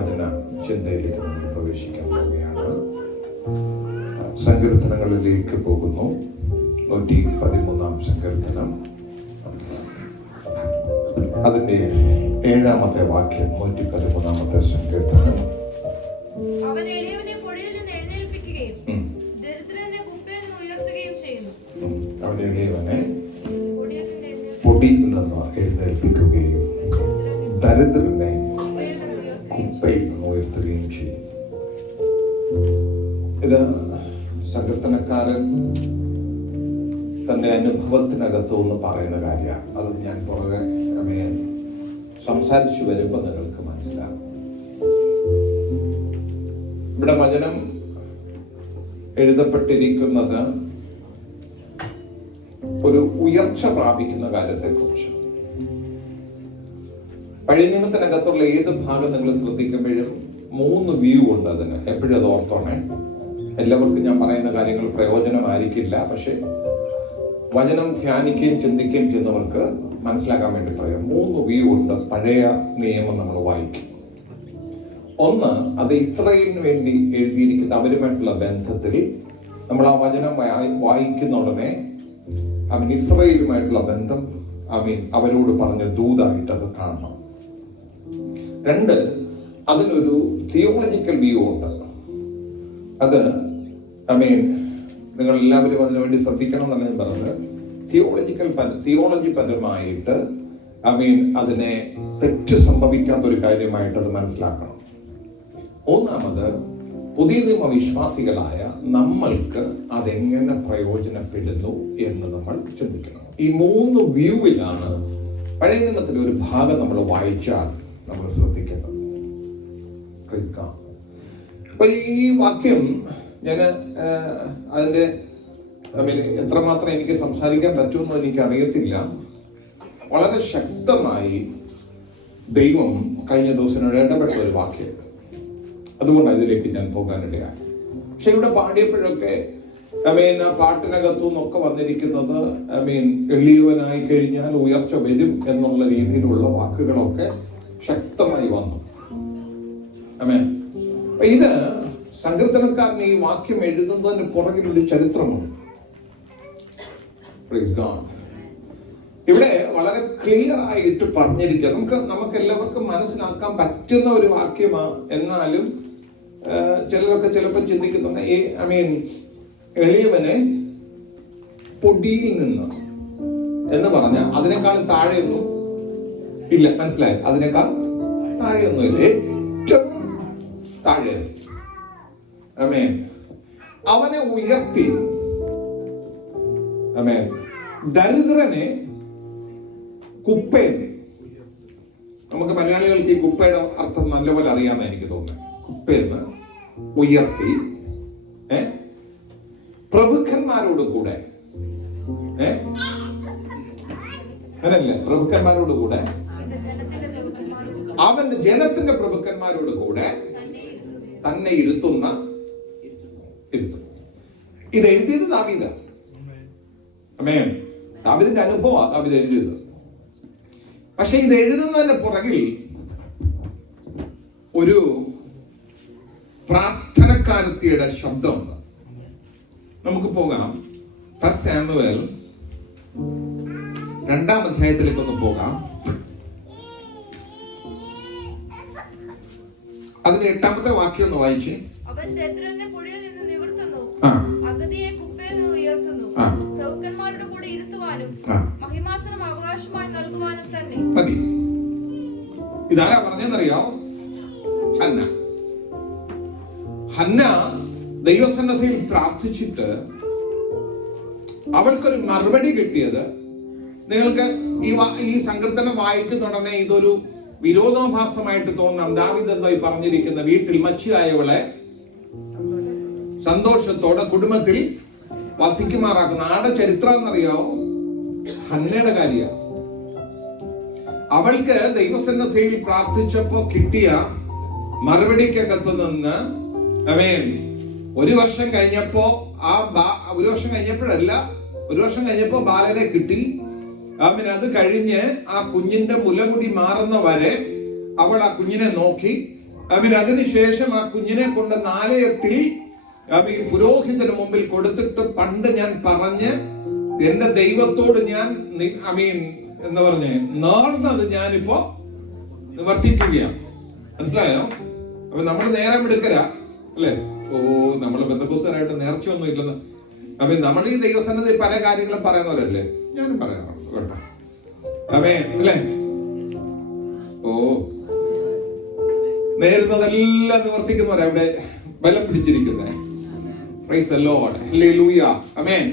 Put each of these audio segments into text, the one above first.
വചന ചിന്തയിലേക്ക് നമ്മൾ പ്രവേശിക്കാൻ പോവുകയാണ്. സങ്കീർത്തനങ്ങളിലേക്ക് പോകുന്നു. 113 സങ്കീർത്തനം, അതിൻ്റെ 7-ാമത്തെ വാക്യം. 113 സങ്കീർത്തനം. അവൻ എളിയവനെ പൊടിയിൽ നിന്ന് എഴുന്നേൽപ്പിക്കുകയും ദരിദ്രനെ കുപ്പയിൽ നിന്ന് ഉയർത്തുകയും ചെയ്യുന്നു. അവൻ എളിയവനെ പൊടിയിൽ നിന്ന് എഴുന്നേൽപ്പിക്കുകയും ദരിദ്രനെ കുപ്പയിൽ നിന്ന് ഉയർത്തുകയും ചെയ്യും. ഇത് സങ്കീർത്തനക്കാരൻ തന്റെ അനുഭവത്തിനകത്ത് ഒന്ന് പറയുന്ന കാര്യമാണ്. അത് ഞാൻ പുറകെ സംസാരിച്ചു വരുമ്പോൾ നിങ്ങൾക്ക് മനസ്സിലാകും. ഇവിടെ വചനം എഴുതപ്പെട്ടിരിക്കുന്നത് ഒരു ഉയർച്ച പ്രാപിക്കുന്ന കാര്യത്തെക്കുറിച്ച്. പഴയ നിയമത്തിനകത്തുള്ള ഏത് ഭാഗം നിങ്ങൾ ശ്രദ്ധിക്കുമ്പോഴും 3 വ്യൂ ഉണ്ട്. അതിന് എപ്പോഴും അത് ഓർത്തോണേ. എല്ലാവർക്കും ഞാൻ പറയുന്ന കാര്യങ്ങൾ പ്രയോജനമായിരിക്കില്ല, പക്ഷെ വചനം ധ്യാനിക്കുകയും ചിന്തിക്കുകയും ചെയ്യുന്നവർക്ക് മനസ്സിലാക്കാൻ വേണ്ടി പറയാം. 3 വ്യൂ ഉണ്ട് പഴയ നിയമം നമ്മൾ വായിക്കും. ഒന്ന്, അത് ഇസ്രായേലിന് വേണ്ടി എഴുതിയിരിക്കുന്ന അവരുമായിട്ടുള്ള ബന്ധത്തിൽ നമ്മൾ ആ വചനം വായിക്കുന്ന ഉടനെ ഇസ്രായേലുമായിട്ടുള്ള ബന്ധം അവരോട് പറഞ്ഞ ദൂതായിട്ട് അത് കാണണം. 2, അതിനൊരു തിയോളജിക്കൽ വ്യൂ ഉണ്ട്. അത് നിങ്ങൾ എല്ലാവരും അതിനു വേണ്ടി ശ്രദ്ധിക്കണം എന്നല്ല ഞാൻ പറഞ്ഞത്. തിയോളജി പരമായിട്ട് അതിനെ തെറ്റ് സംഭവിക്കാത്ത ഒരു കാര്യമായിട്ട് അത് മനസ്സിലാക്കണം. 3, പുതിയ നിയമ വിശ്വാസികളായ നമ്മൾക്ക് അതെങ്ങനെ പ്രയോജനപ്പെടുന്നു എന്ന് നമ്മൾ ചിന്തിക്കണം. ഈ 3 വ്യൂവിലാണ് പഴയ നിയമത്തിലെ ഒരു ഭാഗം നമ്മൾ വായിച്ചാൽ നമ്മൾ ശ്രദ്ധിക്കേണ്ടത്. അപ്പൊ ഈ വാക്യം ഞാൻ അതിന്റെ എത്രമാത്രം എനിക്ക് സംസാരിക്കാൻ പറ്റുമെന്ന് എനിക്ക് അറിയത്തില്ല. വളരെ ശക്തമായി ദൈവം കഴിഞ്ഞ ദിവസം ഇടപെട്ട ഒരു വാക്യം. അതുകൊണ്ടാണ് ഇതിലേക്ക് ഞാൻ പോകാനിടയായി. പക്ഷെ ഇവിടെ പാടിയപ്പോഴൊക്കെ ആ പാട്ടിനകത്തു നിന്നൊക്കെ വന്നിരിക്കുന്നത് എളിയവനായി കഴിഞ്ഞാൽ ഉയർച്ച വരും എന്നുള്ള രീതിയിലുള്ള വാക്കുകളൊക്കെ ശക്തമായി വന്നു. അപ്പൊ ഇത് സങ്കീർത്തനക്കാരൻ ഈ വാക്യം എഴുതുന്നതിന് പുറകിലൊരു ചരിത്രമുണ്ട്. ഇവിടെ വളരെ ക്ലിയർ ആയിട്ട് പറഞ്ഞിരിക്കുക. നമുക്ക് എല്ലാവർക്കും മനസ്സിലാക്കാൻ പറ്റുന്ന ഒരു വാക്യമാണ്. എന്നാലും ചിലരൊക്കെ ചിലപ്പോൾ ചിന്തിക്കുന്നുണ്ട് എളിയവനെ പൊടിയിൽ നിന്ന് എന്ന് പറഞ്ഞാൽ അതിനേക്കാളും താഴെയൊന്നും ഇല്ല. മനസ്സിലായി? അതിനേക്കാൾ താഴെയൊന്നും ഇല്ല, ഏറ്റവും താഴെ. അവനെ ഉയർത്തി ദരിദ്രനെ കുപ്പയിൽ. നമുക്ക് മലയാളികൾക്ക് ഈ കുപ്പയുടെ അർത്ഥം നല്ലപോലെ അറിയാമെന്ന് എനിക്ക് തോന്നുന്നത്. കുപ്പയെന്ന് ഉയർത്തി പ്രഭുക്കന്മാരോട് കൂടെ അങ്ങനല്ലേ? പ്രഭുക്കന്മാരോട് കൂടെ, അവന്റെ ജനത്തിന്റെ പ്രഭുക്കന്മാരോട് കൂടെ തന്നെ ഇരുത്തും. ഇത് എഴുതിയത് ദാവീദ. ദാവീദിന്റെ അനുഭവമാണ് ദാവീദ് എഴുതിയത്. പക്ഷെ ഇത് എഴുതുന്നതിന്റെ പുറകിൽ ഒരു പ്രാർത്ഥനക്കാരത്തിയുടെ ശബ്ദമുണ്ട്. നമുക്ക് പോകാം. 1 സാമുവേൽ 2-ാം അധ്യായത്തിലേക്കൊന്ന് പോകാം. അതിന്റെ 8-ാമത്തെ വാക്യം ഒന്ന് വായിച്ച്. അവൻ ദരിദ്രനെ പൊടിയിൽ നിന്ന് നിവർത്തുന്നു, അഗതിയെ കുപ്പയിൽ നിന്ന് ഉയർത്തുന്നു, പ്രഭുക്കന്മാരുടെ കൂടെ ഇരുത്തുവാനും മഹിമാസനം അവകാശമായി നൽകുവാനും തന്നെ. മതി. ഇതാരാ പറഞ്ഞെന്നറിയോ? ഹന്ന ദൈവസന്നിധിയിൽ പ്രാർത്ഥിച്ചിട്ട് അവൾക്കൊരു മറുപടി കിട്ടിയത്. നിങ്ങൾക്ക് ഈ സങ്കീർത്തനം വായിക്കുന്ന ഉടനെ ഇതൊരു വിരോധാഭാസമായിട്ട് തോന്നാം. ദാവീദ് എന്തായി പറഞ്ഞിരിക്കുന്ന, വീട്ടിൽ മച്ചിയായവളെ സന്തോഷത്തോടെ കുടുംബത്തിൽ വസിക്കുമാറാക്കുന്ന. ആടെ ചരിത്രം എന്നറിയാവോ? ഹന്നയുടെ കാര്യമാണ്. അവൾക്ക് ദൈവസന്നിധിയിൽ പ്രാർത്ഥിച്ചപ്പോ കിട്ടിയ മറുപടിക്കകത്ത് നിന്ന് ഒരു വർഷം കഴിഞ്ഞപ്പോ ഒരു വർഷം കഴിഞ്ഞപ്പോ ബാലനെ കിട്ടി. അത് കഴിഞ്ഞ് ആ കുഞ്ഞിന്റെ മുലകുടി മാറുന്ന വരെ അവൾ ആ കുഞ്ഞിനെ നോക്കി. അതിനുശേഷം ആ കുഞ്ഞിനെ കൊണ്ട് ആലയത്തിൽ പുരോഹിതന് മുമ്പിൽ കൊടുത്തിട്ട്, പണ്ട് ഞാൻ പറഞ്ഞ് എന്റെ ദൈവത്തോട് ഞാൻ എന്താ പറഞ്ഞേ നേർന്നത് ഞാനിപ്പോ നിവർത്തിക്കുകയാണ്. മനസ്സിലായോ? അപ്പൊ നമ്മൾ നേരം എടുക്കരാ അല്ലേ? നമ്മൾ ബന്ധുക്കുസ്തനായിട്ട് നേർച്ചയൊന്നും ഇല്ലെന്ന്. നമ്മൾ ഈ ദൈവസന്നിധി പല കാര്യങ്ങളും പറയുന്നവരല്ലേ, ഞാനും പറയാറുണ്ട് കേട്ടോ. അല്ലേ? നേരുന്നതെല്ലാം നിവർത്തിക്കുന്നവരാ ഇവിടെ ബലം പിടിച്ചിരിക്കുന്നത്. Praise the lord. Hallelujah. Amen.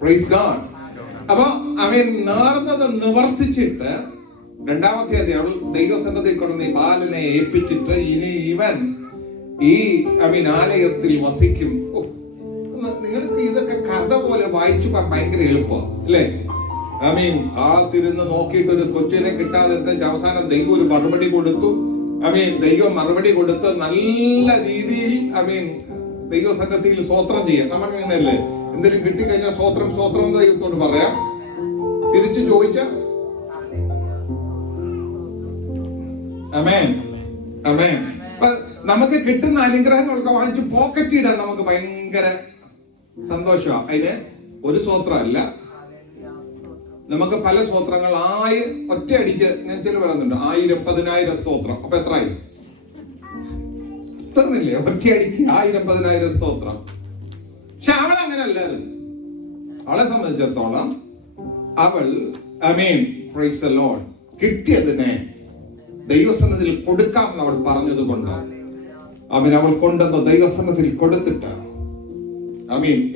Praise God. അപ്പൊ നേർന്നത് നിവർത്തിച്ചിട്ട് രണ്ടാമത്തെ അവൾ ദൈവസന്നിധിയിൽ കൊണ്ടുവന്ന് ഈ ബാലനെ ഏൽപ്പിച്ചിട്ട് ഇനി ഇവൻ ഈ ആലയത്തിൽ വസിക്കും. നിങ്ങൾക്ക് ഇതൊക്കെ കഥ പോലെ വായിച്ചു ഭയങ്കര എളുപ്പമാണ് അല്ലേ? കാത്തിരുന്ന് നോക്കിയിട്ട് ഒരു കൊച്ചിനെ കിട്ടാതെ അവസാനം ദൈവം ഒരു മറുപടി കൊടുത്തു. ദൈവം മറുപടി കൊടുത്ത് നല്ല രീതിയിൽ ദൈവസന്നിധിയിൽ സ്തോത്രം ചെയ്യാം. നമുക്ക് അങ്ങനെയല്ലേ? എന്തെങ്കിലും കിട്ടിക്കഴിഞ്ഞാൽ സ്തോത്രം സ്തോത്രം എന്ന് ദൈവത്തോട് പറയാം. തിരിച്ചു ചോദിച്ച ആമേൻ ആമേൻ. നമുക്ക് കിട്ടുന്ന അനുഗ്രഹങ്ങളൊക്കെ വാങ്ങിച്ച് പോക്കറ്റ് ഇടാൻ നമുക്ക് ഭയങ്കര സന്തോഷമാണ്. അതിന് ഒരു സ്തോത്രമല്ല, നമുക്ക് പല സ്തോത്രങ്ങൾ ഒറ്റയടിക്ക് ഞാൻ ചില പറയുന്നുണ്ട് 1000 10,000 സ്തോത്രം. അപ്പൊ എത്രയായി? തീർന്നില്ലേ? ഒറ്റയടിക്ക് 1000 10,000 സ്തോത്രം. പക്ഷെ അവൾ അങ്ങനെയല്ലായിരുന്നു. അവളെ സംബന്ധിച്ചിടത്തോളം അവൾ പ്രൈസ് ദി ലോർഡ് കിട്ടിയതിനെ ദൈവസന്നിധിയിൽ കൊടുക്കാമെന്ന് അവൾ പറഞ്ഞത് കൊണ്ട് അവൾ കൊണ്ടുവന്ന ദൈവസന്നിധിയിൽ കൊടുത്തിട്ട്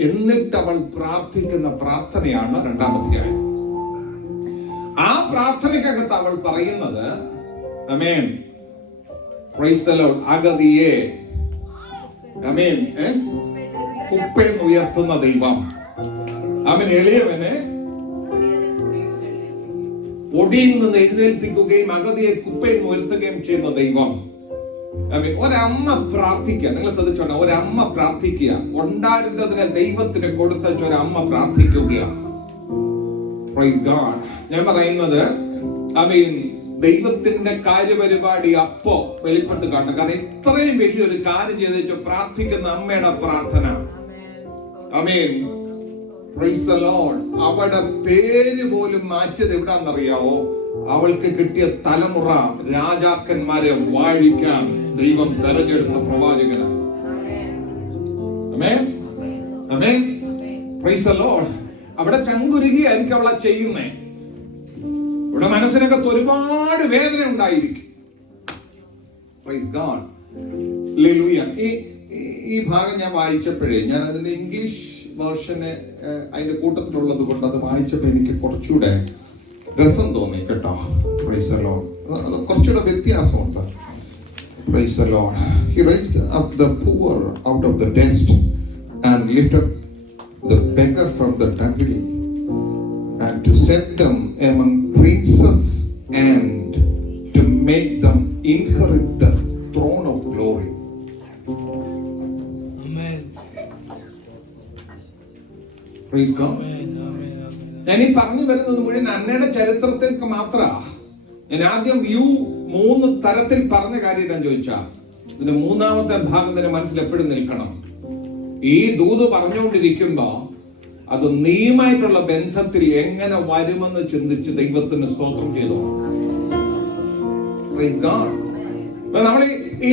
എന്നിട്ട് അവൾ പ്രാർത്ഥിക്കുന്ന പ്രാർത്ഥനയാണ് രണ്ടാമധ്യായം. ആ പ്രാർത്ഥനയ്ക്കകത്ത് അവൾ പറയുന്നത് പ്രൈസ് ദി ലോർഡ്, അഗതിയെ കുപ്പേന്ന് ഉയർത്തുന്ന ദൈവം, എളിയവനെ പൊടിയിൽ നിന്ന് എഴുന്നേൽപ്പിക്കുകയും അഗതിയെ കുപ്പയിൽ നിന്ന് ഉയർത്തുകയും ചെയ്യുന്ന ദൈവം. ഒരമ്മ പ്രാർത്ഥിക്കുക. നിങ്ങൾ ശ്രദ്ധിച്ചോണം, ഒരമ്മ പ്രാർത്ഥിക്കുക. ഉണ്ടായിരുന്നതിനെ ദൈവത്തിന് കൊടുത്ത ഒരമ്മ പ്രാർത്ഥിക്കുകയാണ്. Praise God. ഞാൻ പറയുന്നത് ദൈവത്തിന്റെ കാര്യപരിപാടി അപ്പോ വെളിപ്പെട്ട് കാണണം. കാരണം ഇത്രയും വലിയൊരു കാര്യം ചെയ്തു പ്രാർത്ഥിക്കുന്ന അമ്മയുടെ പ്രാർത്ഥന. Price the Lord. അവളുടെ പേര് പോലും മാറ്റിയത് എവിടാന്നറിയാവോ? അവൾക്ക് കിട്ടിയ തലമുറ രാജാക്കന്മാരെ വാഴിക്കാൻ ദൈവം തെരഞ്ഞെടുത്ത പ്രവാചകനാണ്. Amen amen. Praise the lord. അവിടെ ചങ്കുരുകിയായിരിക്കും അവളെ ചെയ്യുന്നേ. ഇവിടെ മനസ്സിനകത്ത് ഒരുപാട് വേദന ഉണ്ടായിരിക്കും. Praise God. ഹല്ലേലൂയ. ഈ ഭാഗം ഞാൻ വായിച്ചപ്പോഴേ, ഞാൻ അതിന്റെ ഇംഗ്ലീഷ് വേർഷന് അതിന്റെ കൂട്ടത്തിലുള്ളത് കൊണ്ട് അത് വായിച്ചപ്പോൾ എനിക്ക് കുറച്ചുകൂടെ രസം തോന്നി കേട്ടോ. Price the Lord. കുറച്ചുകൂടെ വ്യത്യാസമുണ്ട്. Price the Lord. He raised up the poor out of the dust and lifted the beggar from the dunghill and to set them among princes and to make them inherit the throne of glory. Amen. Praise God. ഞാൻ ഈ പറഞ്ഞു വരുന്നത് മുഴുവൻ അന്നയുടെ ചരിത്രത്തിലേക്ക് മാത്രമാണ്. ഞാൻ ആദ്യം 3 തരത്തിൽ പറഞ്ഞ കാര്യം ഞാൻ ചോദിച്ചാ, ഇതിന്റെ മൂന്നാമത്തെ ഭാഗം തന്നെ മനസ്സിൽ എപ്പോഴും നിൽക്കണം. ഈ ദൂത് പറഞ്ഞുകൊണ്ടിരിക്കുമ്പോ അത് നീയുമായിട്ടുള്ള ബന്ധത്തിൽ എങ്ങനെ വരുമെന്ന് ചിന്തിച്ച് ദൈവത്തിന് സ്തോത്രം ചെയ്തു. നമ്മൾ ഈ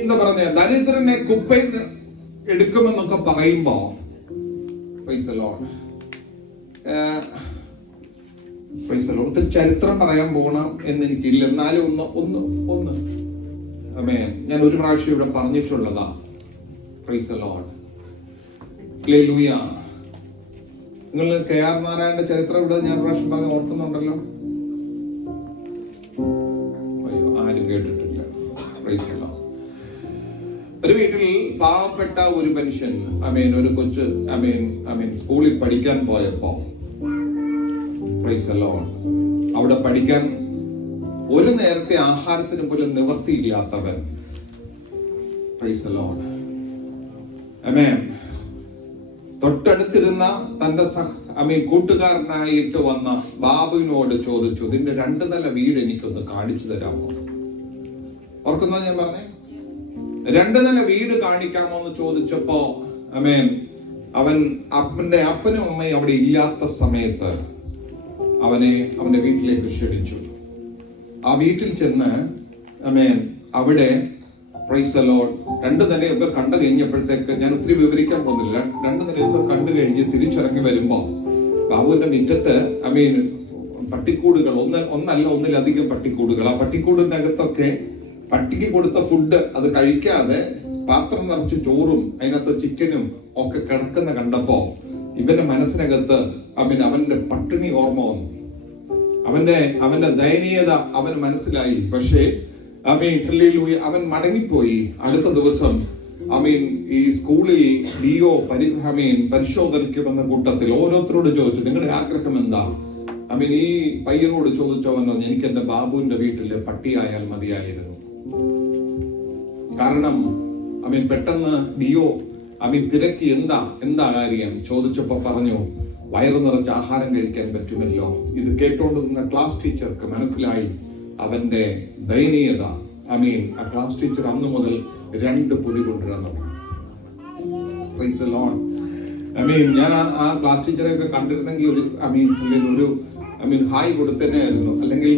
എന്താ പറഞ്ഞ ദരിദ്രനെ കുപ്പയിൽ എടുക്കുമെന്നൊക്കെ പറയുമ്പോ ഒത്തിരി ചരിത്രം പറയാൻ പോകണം എന്ന് എനിക്കില്ല. എന്നാലും ഒന്ന് ഞാൻ ഒരു പ്രാവശ്യം ഇവിടെ പറഞ്ഞിട്ടുള്ളതാ. Praise the lord. ഹല്ലേലൂയ. നിങ്ങൾ KR നാരായണന്റെ ചരിത്രം ഇവിടെ ഞാൻ പ്രാവശ്യം പറഞ്ഞ് ഓർക്കുന്നുണ്ടല്ലോ. അയ്യോ, ആരും കേട്ടിട്ടില്ല. Price the Lord. ഒരു വീട്ടിൽ പാവപ്പെട്ട ഒരു മനുഷ്യൻ ഒരു കൊച്ച് സ്കൂളിൽ പഠിക്കാൻ പോയപ്പോ പ്രൈസ് ദി ലോർഡ്, അവിടെ പഠിക്കാൻ ഒരു നേരത്തെ ആഹാരത്തിന് പോലും നിവൃത്തിയില്ലാത്തവൻ, പ്രൈസ് ദി ലോർഡ്, ആമേൻ, തൊട്ടടുത്തിരുന്ന തന്റെ കൂട്ടുകാരനായിട്ട് വന്ന ബാബുവിനോട് ചോദിച്ചു, ഇതിന്റെ 2 നില വീട് എനിക്കൊന്ന് കാണിച്ചു തരാമോ? ഓർക്കുന്നോ ഞാൻ പറഞ്ഞേ? 2 നില വീട് കാണിക്കാമോ എന്ന് ചോദിച്ചപ്പോ ആമേൻ അവന്റെ അപ്പനും അമ്മയും അവിടെ ഇല്ലാത്ത സമയത്ത് അവന്റെ വീട്ടിലേക്ക് ക്ഷണിച്ചു. ആ വീട്ടിൽ ചെന്ന് ആമേൻ അവിടെ പ്രൈസ് ദി ലോർഡ് 2 നിലയൊക്കെ കണ്ടു കഴിഞ്ഞപ്പോഴത്തേക്ക്, ഞാൻ ഒത്തിരി വിവരിക്കാൻ പോകുന്നില്ല, 2 നിലയൊക്കെ കണ്ടു കഴിഞ്ഞ് തിരിച്ചിറങ്ങി വരുമ്പോ ബാബുവിന്റെ മുറ്റത്ത് ആമേൻ പട്ടിക്കൂടുകൾ, ഒന്നല്ല ഒന്നിലധികം പട്ടിക്കൂടുകൾ. ആ പട്ടിക്കൂടിനകത്തൊക്കെ പട്ടിക്ക് കൊടുത്ത ഫുഡ് അത് കഴിക്കാതെ പാത്രം നിറച്ച് ചോറും അതിനകത്ത് ചിക്കനും ഒക്കെ കിടക്കുന്ന കണ്ടപ്പോ ഇവന്റെ മനസ്സിനകത്ത് അവന്റെ പട്ടിണി ഓർമ്മ വന്നു. അവന്റെ ദയനീയത അവന് മനസ്സിലായി. പക്ഷേ അവൻ മടങ്ങിപ്പോയി. അടുത്ത ദിവസം ഈ സ്കൂളിൽ ലിയോ പരിശോധനയ്ക്ക് വന്ന കൂട്ടത്തിൽ ഓരോരുത്തരോട് ചോദിച്ചു, നിങ്ങളുടെ ആഗ്രഹം എന്താ? ഈ പയ്യനോട് ചോദിച്ചവൻ എനിക്ക് എന്റെ ബാബുവിന്റെ വീട്ടില് പട്ടിയായാൽ മതിയായിരുന്നു. കാരണം പെട്ടെന്ന് ലിയോ തിരക്കി എന്താ കാര്യം ചോദിച്ചപ്പോ പറഞ്ഞു, വയറു നിറച്ച് ആഹാരം കഴിക്കാൻ പറ്റുമല്ലോ. ഇത് കേട്ടോണ്ട് നിന്ന ക്ലാസ് ടീച്ചർക്ക് മനസ്സിലായി അവന്റെ ദയനീയത. ആ ക്ലാസ് ടീച്ചർ അന്ന് മുതൽ 2 പൊതി കൊണ്ടുവരാൻ തുടങ്ങി. Price the Lord. ഞാൻ ആ ക്ലാസ് ടീച്ചറെ ഒക്കെ കണ്ടിരുന്നെങ്കിൽ ഒരു ഹായ് കൊടുത്തന്നെയായിരുന്നു. അല്ലെങ്കിൽ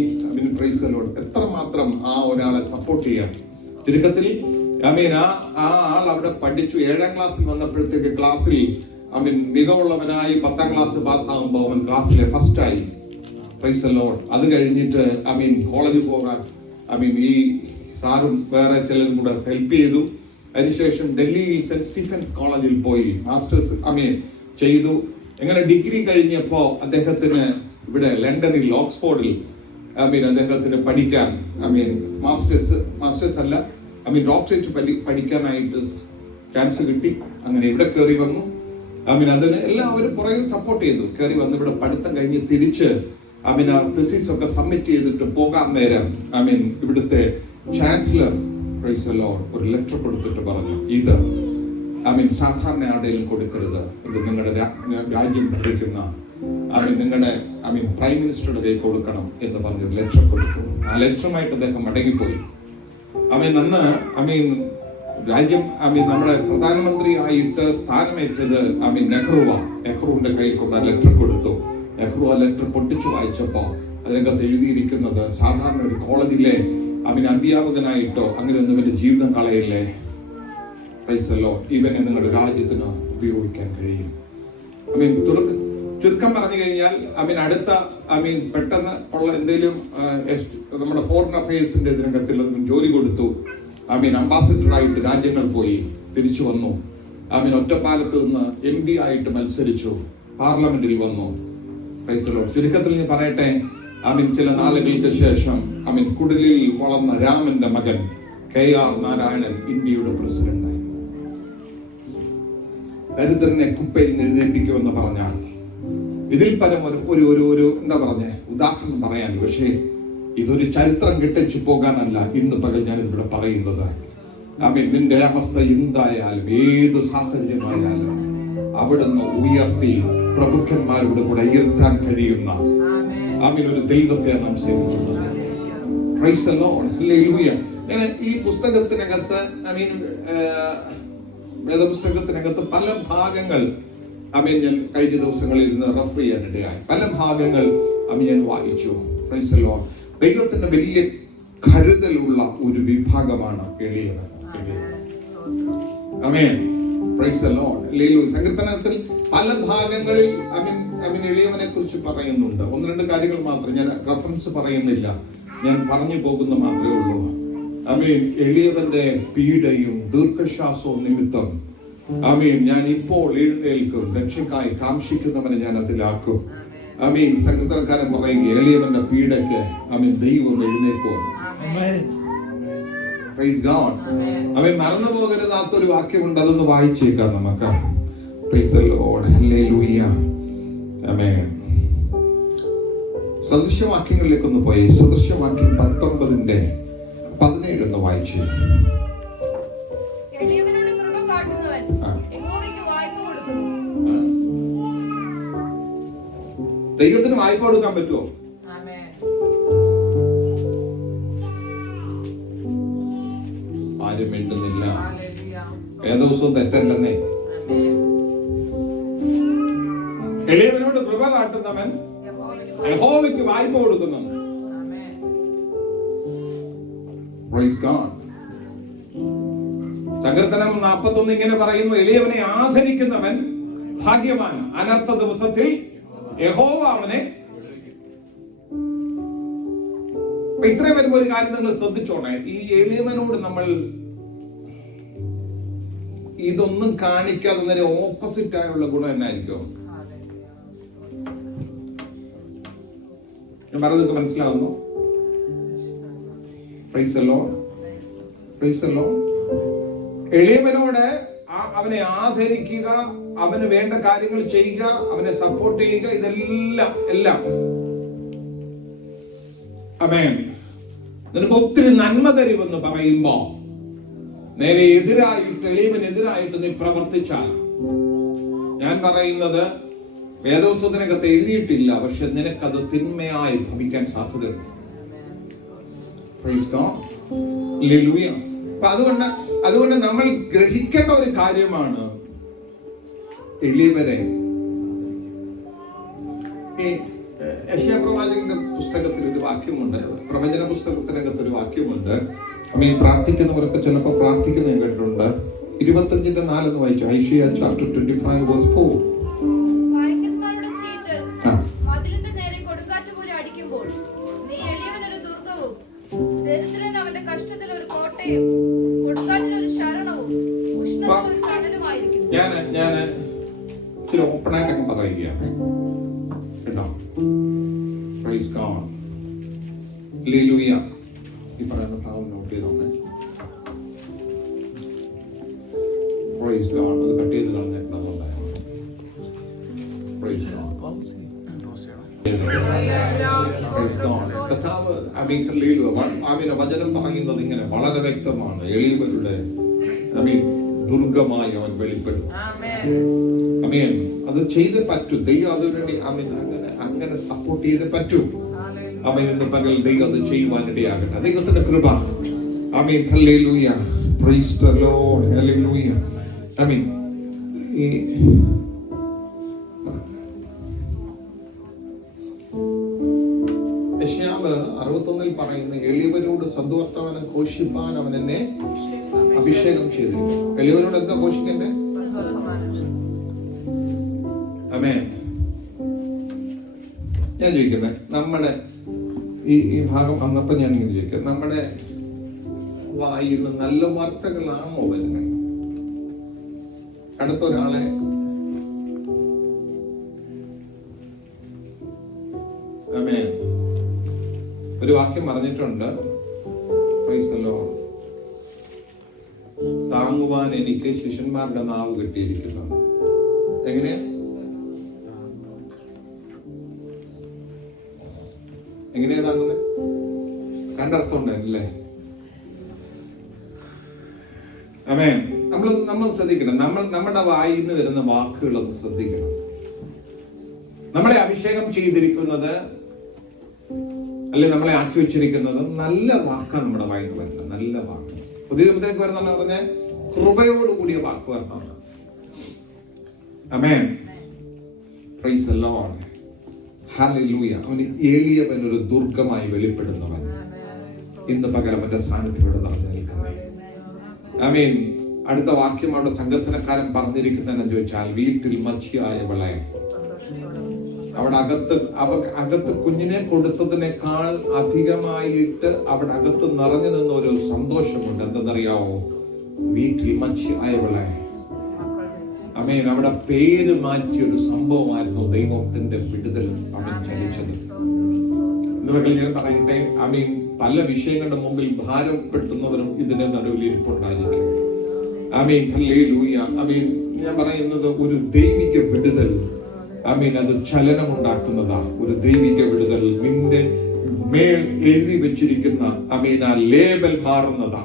പ്രൈസ് ദി ലോർഡ്, എത്രമാത്രം ആ ഒരാളെ സപ്പോർട്ട് ചെയ്യാം. ചുരുക്കത്തിൽ ആ ആൾ അവിടെ പഠിച്ചു. 7ാം ക്ലാസ്സിൽ വന്നപ്പോഴത്തേക്ക് ക്ലാസ്സിൽ മികവുള്ളവനായി 10ാം ക്ലാസ് പാസ്സാകുമ്പോൾ അവൻ ക്ലാസ്സിലെ ഫസ്റ്റ് ആയി. Price the Lord. അത് കഴിഞ്ഞിട്ട് കോളേജിൽ പോകാൻ ഈ സാറും വേറെ ചിലരും കൂടെ ഹെൽപ്പ് ചെയ്തു. അതിനുശേഷം ഡൽഹിയിൽ സെന്റ് സ്റ്റീഫൻസ് കോളേജിൽ പോയി മാസ്റ്റേഴ്സ് ചെയ്തു. എങ്ങനെ ഡിഗ്രി കഴിഞ്ഞപ്പോ അദ്ദേഹത്തിന് ഇവിടെ ലണ്ടനിൽ ഓക്സ്ഫോർഡിൽ അദ്ദേഹത്തിന് പഠിക്കാൻ മാസ്റ്റേഴ്സ് അല്ല ഡോക്ടറേറ്റ് പഠിക്കാനായിട്ട് ചാൻസ് കിട്ടി. അങ്ങനെ ഇവിടെ കയറി വന്നു. അതിന് എല്ലാവരും പുറകെ സപ്പോർട്ട് ചെയ്തു. കയറി വന്ന് ഇവിടെ പഠിത്തം കഴിഞ്ഞ് തിരിച്ച് thesis ഒക്കെ സബ്മിറ്റ് ചെയ്തിട്ട് പോകാൻ നേരം ഇവിടുത്തെ ചാൻസലർ പ്രൈസ് ദി ലോർഡ് ഒരു ലെറ്റർ കൊടുത്തിട്ട് പറഞ്ഞു, ഇത് സാധാരണ ആരുടെയും കൊടുക്കരുത്, ഇത് നിങ്ങളുടെ രാജ്യം ഭരിക്കുന്ന നിങ്ങളുടെ പ്രൈം മിനിസ്റ്ററുടെ കയ്യിൽ കൊടുക്കണം എന്ന് പറഞ്ഞ് ഒരു ലെറ്റർ കൊടുത്തു. ആ ലെറ്ററുമായിട്ട് അദ്ദേഹം മടങ്ങിപ്പോയി. അന്ന് രാജ്യം നമ്മുടെ പ്രധാനമന്ത്രി ആയിട്ട് സ്ഥാനമേറ്റത് നെഹ്റുവിന്റെ കയ്യിൽ കൊണ്ട് ആ ലെറ്റർ കൊടുത്തു. നെഹ്റു ആ ലെറ്റർ പൊട്ടിച്ചു വായിച്ചപ്പോ അതിനകത്ത് എഴുതിയിരിക്കുന്നത്, സാധാരണ ഒരു കോളേജിലെ അധ്യാപകനായിട്ടോ അങ്ങനെയൊന്നും ഇവന്റെ ജീവിതം കളയില്ലേ, പ്രൈസ് ദി ലോർഡ്, ഇവനെ നിങ്ങളുടെ രാജ്യത്തിന് ഉപയോഗിക്കാൻ കഴിയും. ചുരുക്കം പറഞ്ഞു കഴിഞ്ഞാൽ അടുത്ത പെട്ടെന്ന് ഉള്ള എന്തെങ്കിലും നമ്മുടെ ഫോറിൻ അഫയേഴ്സിന്റെ രംഗത്തിൽ ജോലി കൊടുത്തു. അംബാസിഡർ ആയിട്ട് രാജ്യങ്ങൾ പോയി തിരിച്ചു വന്നു. ഒറ്റപ്പാലത്ത് നിന്ന് MP ആയിട്ട് മത്സരിച്ചു, പാർലമെന്റിൽ വന്നു. Price the Lord. ചുരുക്കത്തിൽ ഞാൻ പറയട്ടെ, ചില നാളുകൾക്ക് ശേഷം കുടിലിൽ വളർന്ന രാമന്റെ മകൻ KR നാരായണൻ ഇന്ത്യയുടെ പ്രസിഡന്റായി. ദരിദ്രനെ കുപ്പയിൽ നിന്ന് എഴുന്നേൽപ്പിക്കുമെന്ന് പറഞ്ഞാൽ ഇതിൽ പരം ഒരു എന്താ പറഞ്ഞേ ഉദാഹരണം പറയാൻ. പക്ഷേ ഇതൊരു ചരിത്രം കെട്ടിച്ചു പോകാനല്ല ഇന്ന് പകൽ ഞാൻ ഇവിടെ പറയുന്നത്. നിന്റെ അവസ്ഥ എന്തായാലും ഏത് സാഹചര്യമായാലും അവിടുന്ന് ഉയർത്തി പ്രഭുക്കന്മാരുടെ കൂടെ ഉയർത്താൻ കഴിയുന്ന ഒരു ദൈവത്തെ നാം സേവിക്കുന്നത്. Praise the lord. ഹല്ലേലൂയ. ഞാൻ ഈ പുസ്തകത്തിനകത്ത് വേദപുസ്തകത്തിനകത്ത് പല ഭാഗങ്ങൾ ഞാൻ കഴിഞ്ഞ ദിവസങ്ങളിൽ ഇരുന്ന് റെഫർ ചെയ്യാനിടയായി. പല ഭാഗങ്ങൾ ഞാൻ വായിച്ചു. Praise the lord. ദൈവത്തിന്റെ വലിയ കരുതലുള്ള ഒരു വിഭാഗമാണ് എളിയവൻ. Amen. Praise the lord. Hallelujah. സങ്കീർത്തനത്തിൽ പല ഭാഗങ്ങളിൽ എളിയവനെ കുറിച്ച് പറയുന്നുണ്ട്. 1-2 കാര്യങ്ങൾ മാത്രം ഞാൻ റെഫറൻസ് പറയുന്നില്ല, ഞാൻ പറഞ്ഞു പോകുന്ന മാത്രമേ ഉള്ളൂ. എളിയവന്റെ പീഡയും ദീർഘശ്വാസവും നിമിത്തം ഞാൻ ഇപ്പോൾ എഴുന്നേൽക്കും, രക്ഷയ്ക്കായി കാംക്ഷിക്കുന്നവനെ ഞാൻ അതിലാക്കും. സങ്കീർത്തനക്കാരൻ പറയുക, എളിയവന്റെ പീഡയ്ക്ക് ദൈവം എഴുന്നേൽക്കും. Praise God. മറന്നു പോകരുതാത്തൊരു വാക്യമുണ്ട്, അതൊന്ന് വായിച്ചേക്കാം നമുക്ക്. Praise the lord. Hallelujah. Amen. സദൃശവാക്യങ്ങളിലേക്കൊന്ന് പോയി. സദൃശവാക്യം 19:17 ഒന്ന് വായിച്ചു. ദൈവത്തിന് വായ്പ കൊടുക്കാൻ പറ്റുമോ? ആരും എണ്ണുന്നില്ല. വേദപുസ്തകം തെറ്റല്ലെന്നേ. എളിയവനോട് കൃപ കാട്ടുന്നവൻ യഹോവയ്ക്ക് വായ്പ കൊടുക്കുന്നു. Praise God. സങ്കീർത്തനം 41 ഇങ്ങനെ പറയുന്നു, എളിയവനെ ആദരിക്കുന്നവൻ ഭാഗ്യവാൻ, അനർത്ഥ ദിവസത്തിൽ യഹോവ അവനെ. ഇത്രയും വരുമ്പോ ഒരു കാര്യം നിങ്ങൾ ശ്രദ്ധിച്ചോണേ, ഈ എളിയവനോട് നമ്മൾ ഇതൊന്നും കാണിക്കാതെ നേരെ ഓപ്പോസിറ്റ് ആയുള്ള ഗുണം എന്നായിരിക്കും? ഞാൻ പറഞ്ഞത് മനസ്സിലാവുന്നു? Praise the Lord. Praise the Lord. എളിയവനോട് അവനെ ആദരിക്കുക, അവന് വേണ്ട കാര്യങ്ങൾ ചെയ്യുക, അവനെ സപ്പോർട്ട് ചെയ്യുക, ഇതെല്ലാം ആമേൻ. നിനക്ക് ഒത്തിരി നന്മ തരുമെന്ന് പറയുമ്പോ നേരെ എതിരായിട്ട്, എളിയവനെതിരായിട്ട് നീ പ്രവർത്തിച്ചാൽ, ഞാൻ പറയുന്നത് വേദപുസ്തകത്തിനകത്ത് എഴുതിയിട്ടില്ല, പക്ഷെ നിനക്കത് തിന്മയായി ഭവിക്കാൻ സാധ്യതയുണ്ട്. Praise God. Hallelujah. അതുകൊണ്ട് നമ്മൾ ഗ്രഹിക്കേണ്ട ഒരു കാര്യമാണ്, എളിയവരെ. ഈ യെശയ്യാ പ്രവാചകന്റെ പുസ്തകത്തിൽ ഒരു വാക്യമുണ്ട്, പ്രവചന പുസ്തകത്തിനകത്ത് ഒരു വാക്യമുണ്ട്. പ്രാർത്ഥിക്കുന്നവരൊക്കെ ചിലപ്പോൾ പ്രാർത്ഥിക്കുന്നത് ഞാൻ കേട്ടിട്ടുണ്ട്. 25:4 വായിച്ചു. യെശയ്യാ chapter 25 verse 4. മതിലിന്റെ നേരെ കൊടുങ്കാറ്റ് പോലെ അടിക്കുമ്പോൾ നീ എളിയവനൊരു ദുർഗവും ദരിദ്രൻ അവന്റെ കഷ്ടത്തിൽ ഒരു കോട്ടയും കൊടുങ്കാറ്റിനൊരു ശരണവും ഉഷ്ണത്തിൽ ഒരു തണലുമായിരിക്കും. ഞാൻ ഇച്ചിരി ഓപ്പണായിട്ടൊക്കെ പറയുകയാണ് കേട്ടോ. Praise God. ഹല്ലേലൂയ. ഈ പറയുന്ന ഭാഗം നോട്ട് ചെയ്തോണേ. Praise God. അത് കട്ട് ചെയ്ത് കളഞ്ഞിട്ടുണ്ടായിരുന്നു. Praise God. കർത്താവ് വചനം പറയുന്നത് ഇങ്ങനെ വളരെ വ്യക്തമാണ്. എളിയവരുടെ ദുർഗമായി അവൻ വെളിപ്പെടും. ആമേൻ. അത് ചെയ്തേ പറ്റൂ. ദൈവം അതിനുവേണ്ടി അങ്ങനെ സപ്പോർട്ട് ചെയ്തേ പറ്റൂ. ആമേൻ. ഇന്ന് പകൽ ദൈവം അത് ചെയ്യുവാനിടയാകട്ടെ. ദൈവത്തിന്റെ കൃപ. Amen. Hallelujah. Praise the lord. Hallelujah. Amen. ഈ യെശയ്യാ 61 പറയുന്ന, എളിയവരോട് സദ്വർത്തമാനം ഘോഷിപ്പാൻ അവൻ എന്നെ അഭിഷേകം ചെയ്തിരിക്കുന്നു. എളിയവരോട് എന്താ ഘോഷിക്കണ്ടേ? ആമേൻ. ഞാൻ ചോദിക്കുന്നത്, നമ്മുടെ ഈ ഭാഗം വന്നപ്പോ ഞാൻ ഇങ്ങനെ ചോദിക്കുന്നത്, നമ്മുടെ വായിൽ നിന്ന് നല്ല വാർത്തകളാണോ വരുന്നത്? അടുത്ത ഒരാളെ ആമേൻ. ഒരു വാക്യം പറഞ്ഞിട്ടുണ്ട്, പ്രൈസ് ദി ലോർഡ്. താങ്ങുവാൻ എനിക്ക് ശിഷ്യന്മാരുടെ നാവ് കിട്ടിയിരിക്കുന്നു. എങ്ങനെയാ താങ്ങുന്നത്? രണ്ടർത്ഥം ഉണ്ടല്ലേ? ആമേൻ. നമ്മൾ ശ്രദ്ധിക്കണം. നമ്മുടെ വായിൽ നിന്ന് വരുന്ന വാക്കുകളൊന്ന് ശ്രദ്ധിക്കണം. നമ്മളെ അഭിഷേകം ചെയ്തിരിക്കുന്നത്, അല്ലെ നമ്മളെ ആക്കി വെച്ചിരിക്കുന്നത് നല്ല വാക്കാണ് നമ്മുടെ വായിൽ വരുന്നത്. നല്ല വാക്ക്. പുതിയ നിയമത്തിലേക്ക് വരുന്ന പറഞ്ഞ കൃപയോട് കൂടിയ വാക്ക് വരണം. Amen. Praise the lord. Hallelujah. അവന് എളിയവൻ ഒരു ദുർഗമായി വെളിപ്പെടുന്നവൻ ഇന്ന് പകൽ അവന്റെ സാന്നിധ്യത്തോടെ നടന്നു നിൽക്കുന്നത്. ആമേൻ. അടുത്ത വാക്യം അവിടെ സങ്കീർത്തനക്കാരൻ പറഞ്ഞിരിക്കുന്നതെന്ന് ചോദിച്ചാൽ, വീട്ടിൽ മച്ചിയായവളെ. അവിടെ അകത്ത് കുഞ്ഞിനെ കൊടുത്തതിനേക്കാൾ അധികമായിട്ട് അവിടെ അകത്ത് നിറഞ്ഞു നിന്ന ഒരു സന്തോഷമുണ്ട്. എന്തെന്നറിയാവോ? വീട്ടിൽ മച്ചിയായവളെ. ആമേൻ. അവിടെ പേര് മാറ്റിയ ഒരു സംഭവമായിരുന്നു ദൈവത്തിന്റെ വിടുതൽ അവൻ ചലിച്ചത്. ഇന്ന് ഞാൻ പറയട്ടെ, ആമേൻ. പല വിഷയങ്ങളുടെ മുമ്പിൽ ഭാരപ്പെടുന്നവരും ഇതിന്റെ നടുവിൽ ഇരിപ്പുണ്ടായിരിക്കും. ആമേൻ. ഹല്ലേലൂയ. ആമേൻ. ഞാൻ പറയുന്നത് ഒരു ദൈവിക വിടുതൽ. ആമേൻ. അത് ചലനമുണ്ടാക്കുന്നതാ. ഒരു ദൈവിക വിടുതൽ. നിന്റെ മേൽ എഴുതി വെച്ചിരിക്കുന്ന ആമേൻ ആ ലേബൽ മാറുന്നതാ.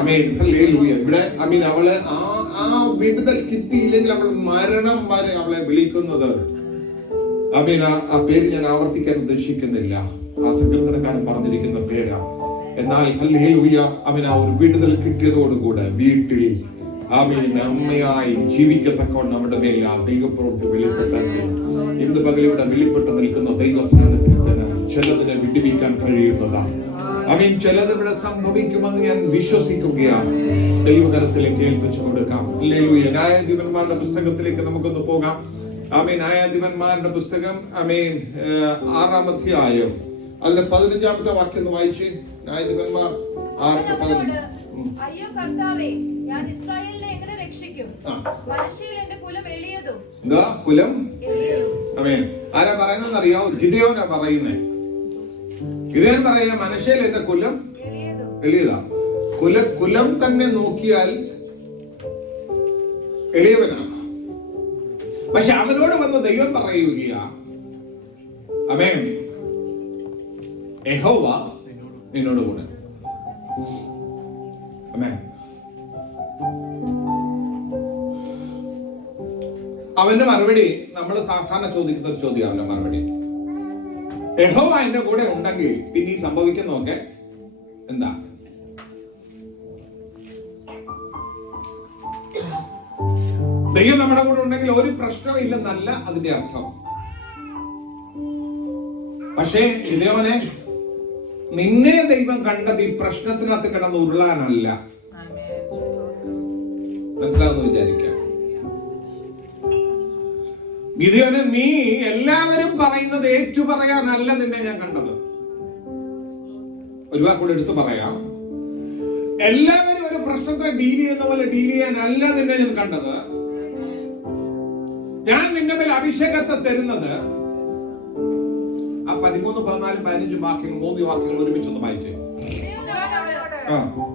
ആമേൻ. ഹല്ലേലൂയ. ഇവിടെ ആമേൻ അവളെ ആ വിടുതൽ കിട്ടിയില്ലെങ്കിൽ അവൾ മരണം വരെ അവളെ വിളിക്കുന്നത്. ആമേൻ. ആ പേര് ഞാൻ ആവർത്തിക്കാൻ ഉദ്ദേശിക്കുന്നില്ല. ആ സങ്കീർത്തനക്കാരൻ പറഞ്ഞിരിക്കുന്ന പേരാ എന്നാൽ ഹല്ലേലൂയ, അവൻ ആ ഒരു വിടുതൽ കിട്ടിയതോടുകൂടെ വീട്ടിൽ അമ്മയായി ജീവിക്കത്തക്കവണ്ണം നമ്മുടെ മേൽ ആ ദൈവപ്രവൃത്തി വെളിപ്പെട്ടെങ്കിൽ ഇന്ന് പകലിവിടെ വെളിപ്പെട്ട് നിൽക്കുന്ന ദൈവ സാന്നിധ്യത്തിന് ചിലതിനെ വിടുവിക്കാൻ കഴിയുന്നതാണ്. ചിലത് ഇവിടെ സംഭവിക്കുമെന്ന് ഞാൻ വിശ്വസിക്കുകയാണ്. ദൈവകരത്തിലേക്ക് ഏൽപ്പിച്ചു കൊടുക്കാം. ഹല്ലേലൂയ. ന്യായാധിപന്മാരുടെ പുസ്തകത്തിലേക്ക് നമുക്കൊന്ന് പോകാം. ന്യായാധിപന്മാരുടെ പുസ്തകം 6-ാം അധ്യായം അതിന്റെ 15-ാമത്തെ വാക്യം വായിച്ച്. ന്യായാധിപന്മാർ 6:15. അയ്യോ കർത്താവേ, ഞാൻ ഇസ്രായേലിനെ എങ്ങനെ രക്ഷിക്കും? മനശ്ശെയിൽ എന്റെ കുലം എളിയതും. എന്താ കുലം? ആരാ പറയുന്നത് അറിയാവോ? ഗിദെയോനാ പറയുന്നേ. ഗിദെയോൻ പറയുന്ന മനശ്ശെയിൽ എന്റെ കുലം എളിയതാ. കുലം തന്നെ നോക്കിയാൽ എളിയവനാണ്. പക്ഷെ അവനോട് വന്ന് ദൈവം പറയുകയാ, ആമേൻ, യഹോവ നിന്നോട് കൂടെ. ആമേൻ. അവന്റെ മറുപടി നമ്മൾ സാധാരണ ചോദിക്കുന്ന ഒരു ചോദ്യമാണ്. മറുപടി യഹോവ എന്റെ കൂടെ ഉണ്ടെങ്കിൽ പിന്നെ ഈ സംഭവിക്കുന്നതൊക്കെ എന്താ? ദൈവം നമ്മുടെ കൂടെ ഉണ്ടെങ്കിൽ ഒരു പ്രശ്നമില്ലെന്നല്ല അതിന്റെ അർത്ഥം. പക്ഷേ ഇതേവനെ നിന്നെ ദൈവം കണ്ടത് ഈ പ്രശ്നത്തിനകത്ത് കിടന്ന് ഉരുളാനല്ല. മനസ്സിലാവുന്ന വിചാരിക്കാം. ഗിദെയോനെ, നീ എല്ലാവരും പറയുന്നത് ഏറ്റുപറയാനല്ല നിന്നെ ഞാൻ കണ്ടത്. ഒരു വാക്കൂടെ എടുത്തു പറയാം. എല്ലാവരും ഒരു പ്രശ്നത്തെ ഡീൽ ചെയ്യുന്ന പോലെ ഡീൽ ചെയ്യാനല്ല നിന്നെ ഞാൻ കണ്ടത്. ഞാൻ നിന്റെ മേൽ അഭിഷേകത്തെ തരുന്നത് ആ 13, 14, 15 വാക്യങ്ങൾ, 3 വാക്യങ്ങൾ ഒരുമിച്ചൊന്ന് വായിച്ചേ.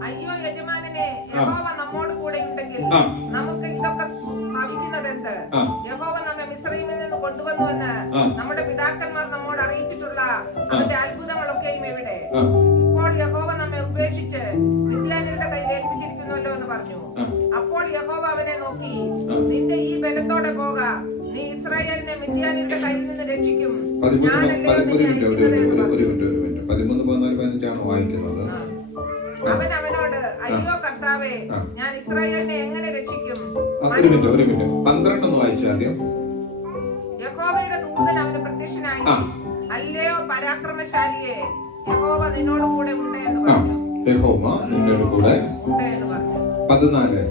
അയ്യോ യജമാനനെ, യഹോവ നമ്മോട് കൂടെ ഉണ്ടെങ്കിൽ നമുക്ക് ഇതൊക്കെ ഭവിക്കുന്നത് എന്ത്? യഹോവ നമ്മെ മിസ്രയീമിൽ നിന്ന് കൊണ്ടുവന്നുവെന്ന് നമ്മുടെ പിതാക്കന്മാർ നമ്മോട് അറിയിച്ചിട്ടുള്ള അവന്റെ അത്ഭുതങ്ങളൊക്കെയും എവിടെ? ഇപ്പോൾ യഹോവ നമ്മെ ഉപേക്ഷിച്ച് മിദ്യാന്യരുടെ കയ്യിൽ ഏൽപ്പിച്ചിരിക്കുന്നുവല്ലോ എന്ന് പറഞ്ഞു. അപ്പോൾ യഹോവ അവനെ നോക്കി, നിന്റെ ഈ ബലത്തോടെ പോക, നീ ഇസ്രായേലിനെ മിദ്യാന്യരുടെ കയ്യിൽ നിന്ന് രക്ഷിക്കും. 13-14-15 വായിക്കുന്നത്. അവൻ അവനോട്, അയ്യോ കർത്താവേ, ഞാൻ ഇസ്രായേലിനെ എങ്ങനെ രക്ഷിക്കും? ഒരു മിനിറ്റ് 12 വായിച്ചു ആദ്യം. യഹോവയുടെ ദൂതൻ അവന് പ്രത്യക്ഷനായി, അല്ലയോ പരാക്രമശാലിയെ, യഹോവ നിന്നോട് കൂടെ ഉണ്ട് എന്ന് പറഞ്ഞു. യഹോവ നിന്നോട് കൂടെ ഉണ്ട് എന്ന് പറഞ്ഞു. 14.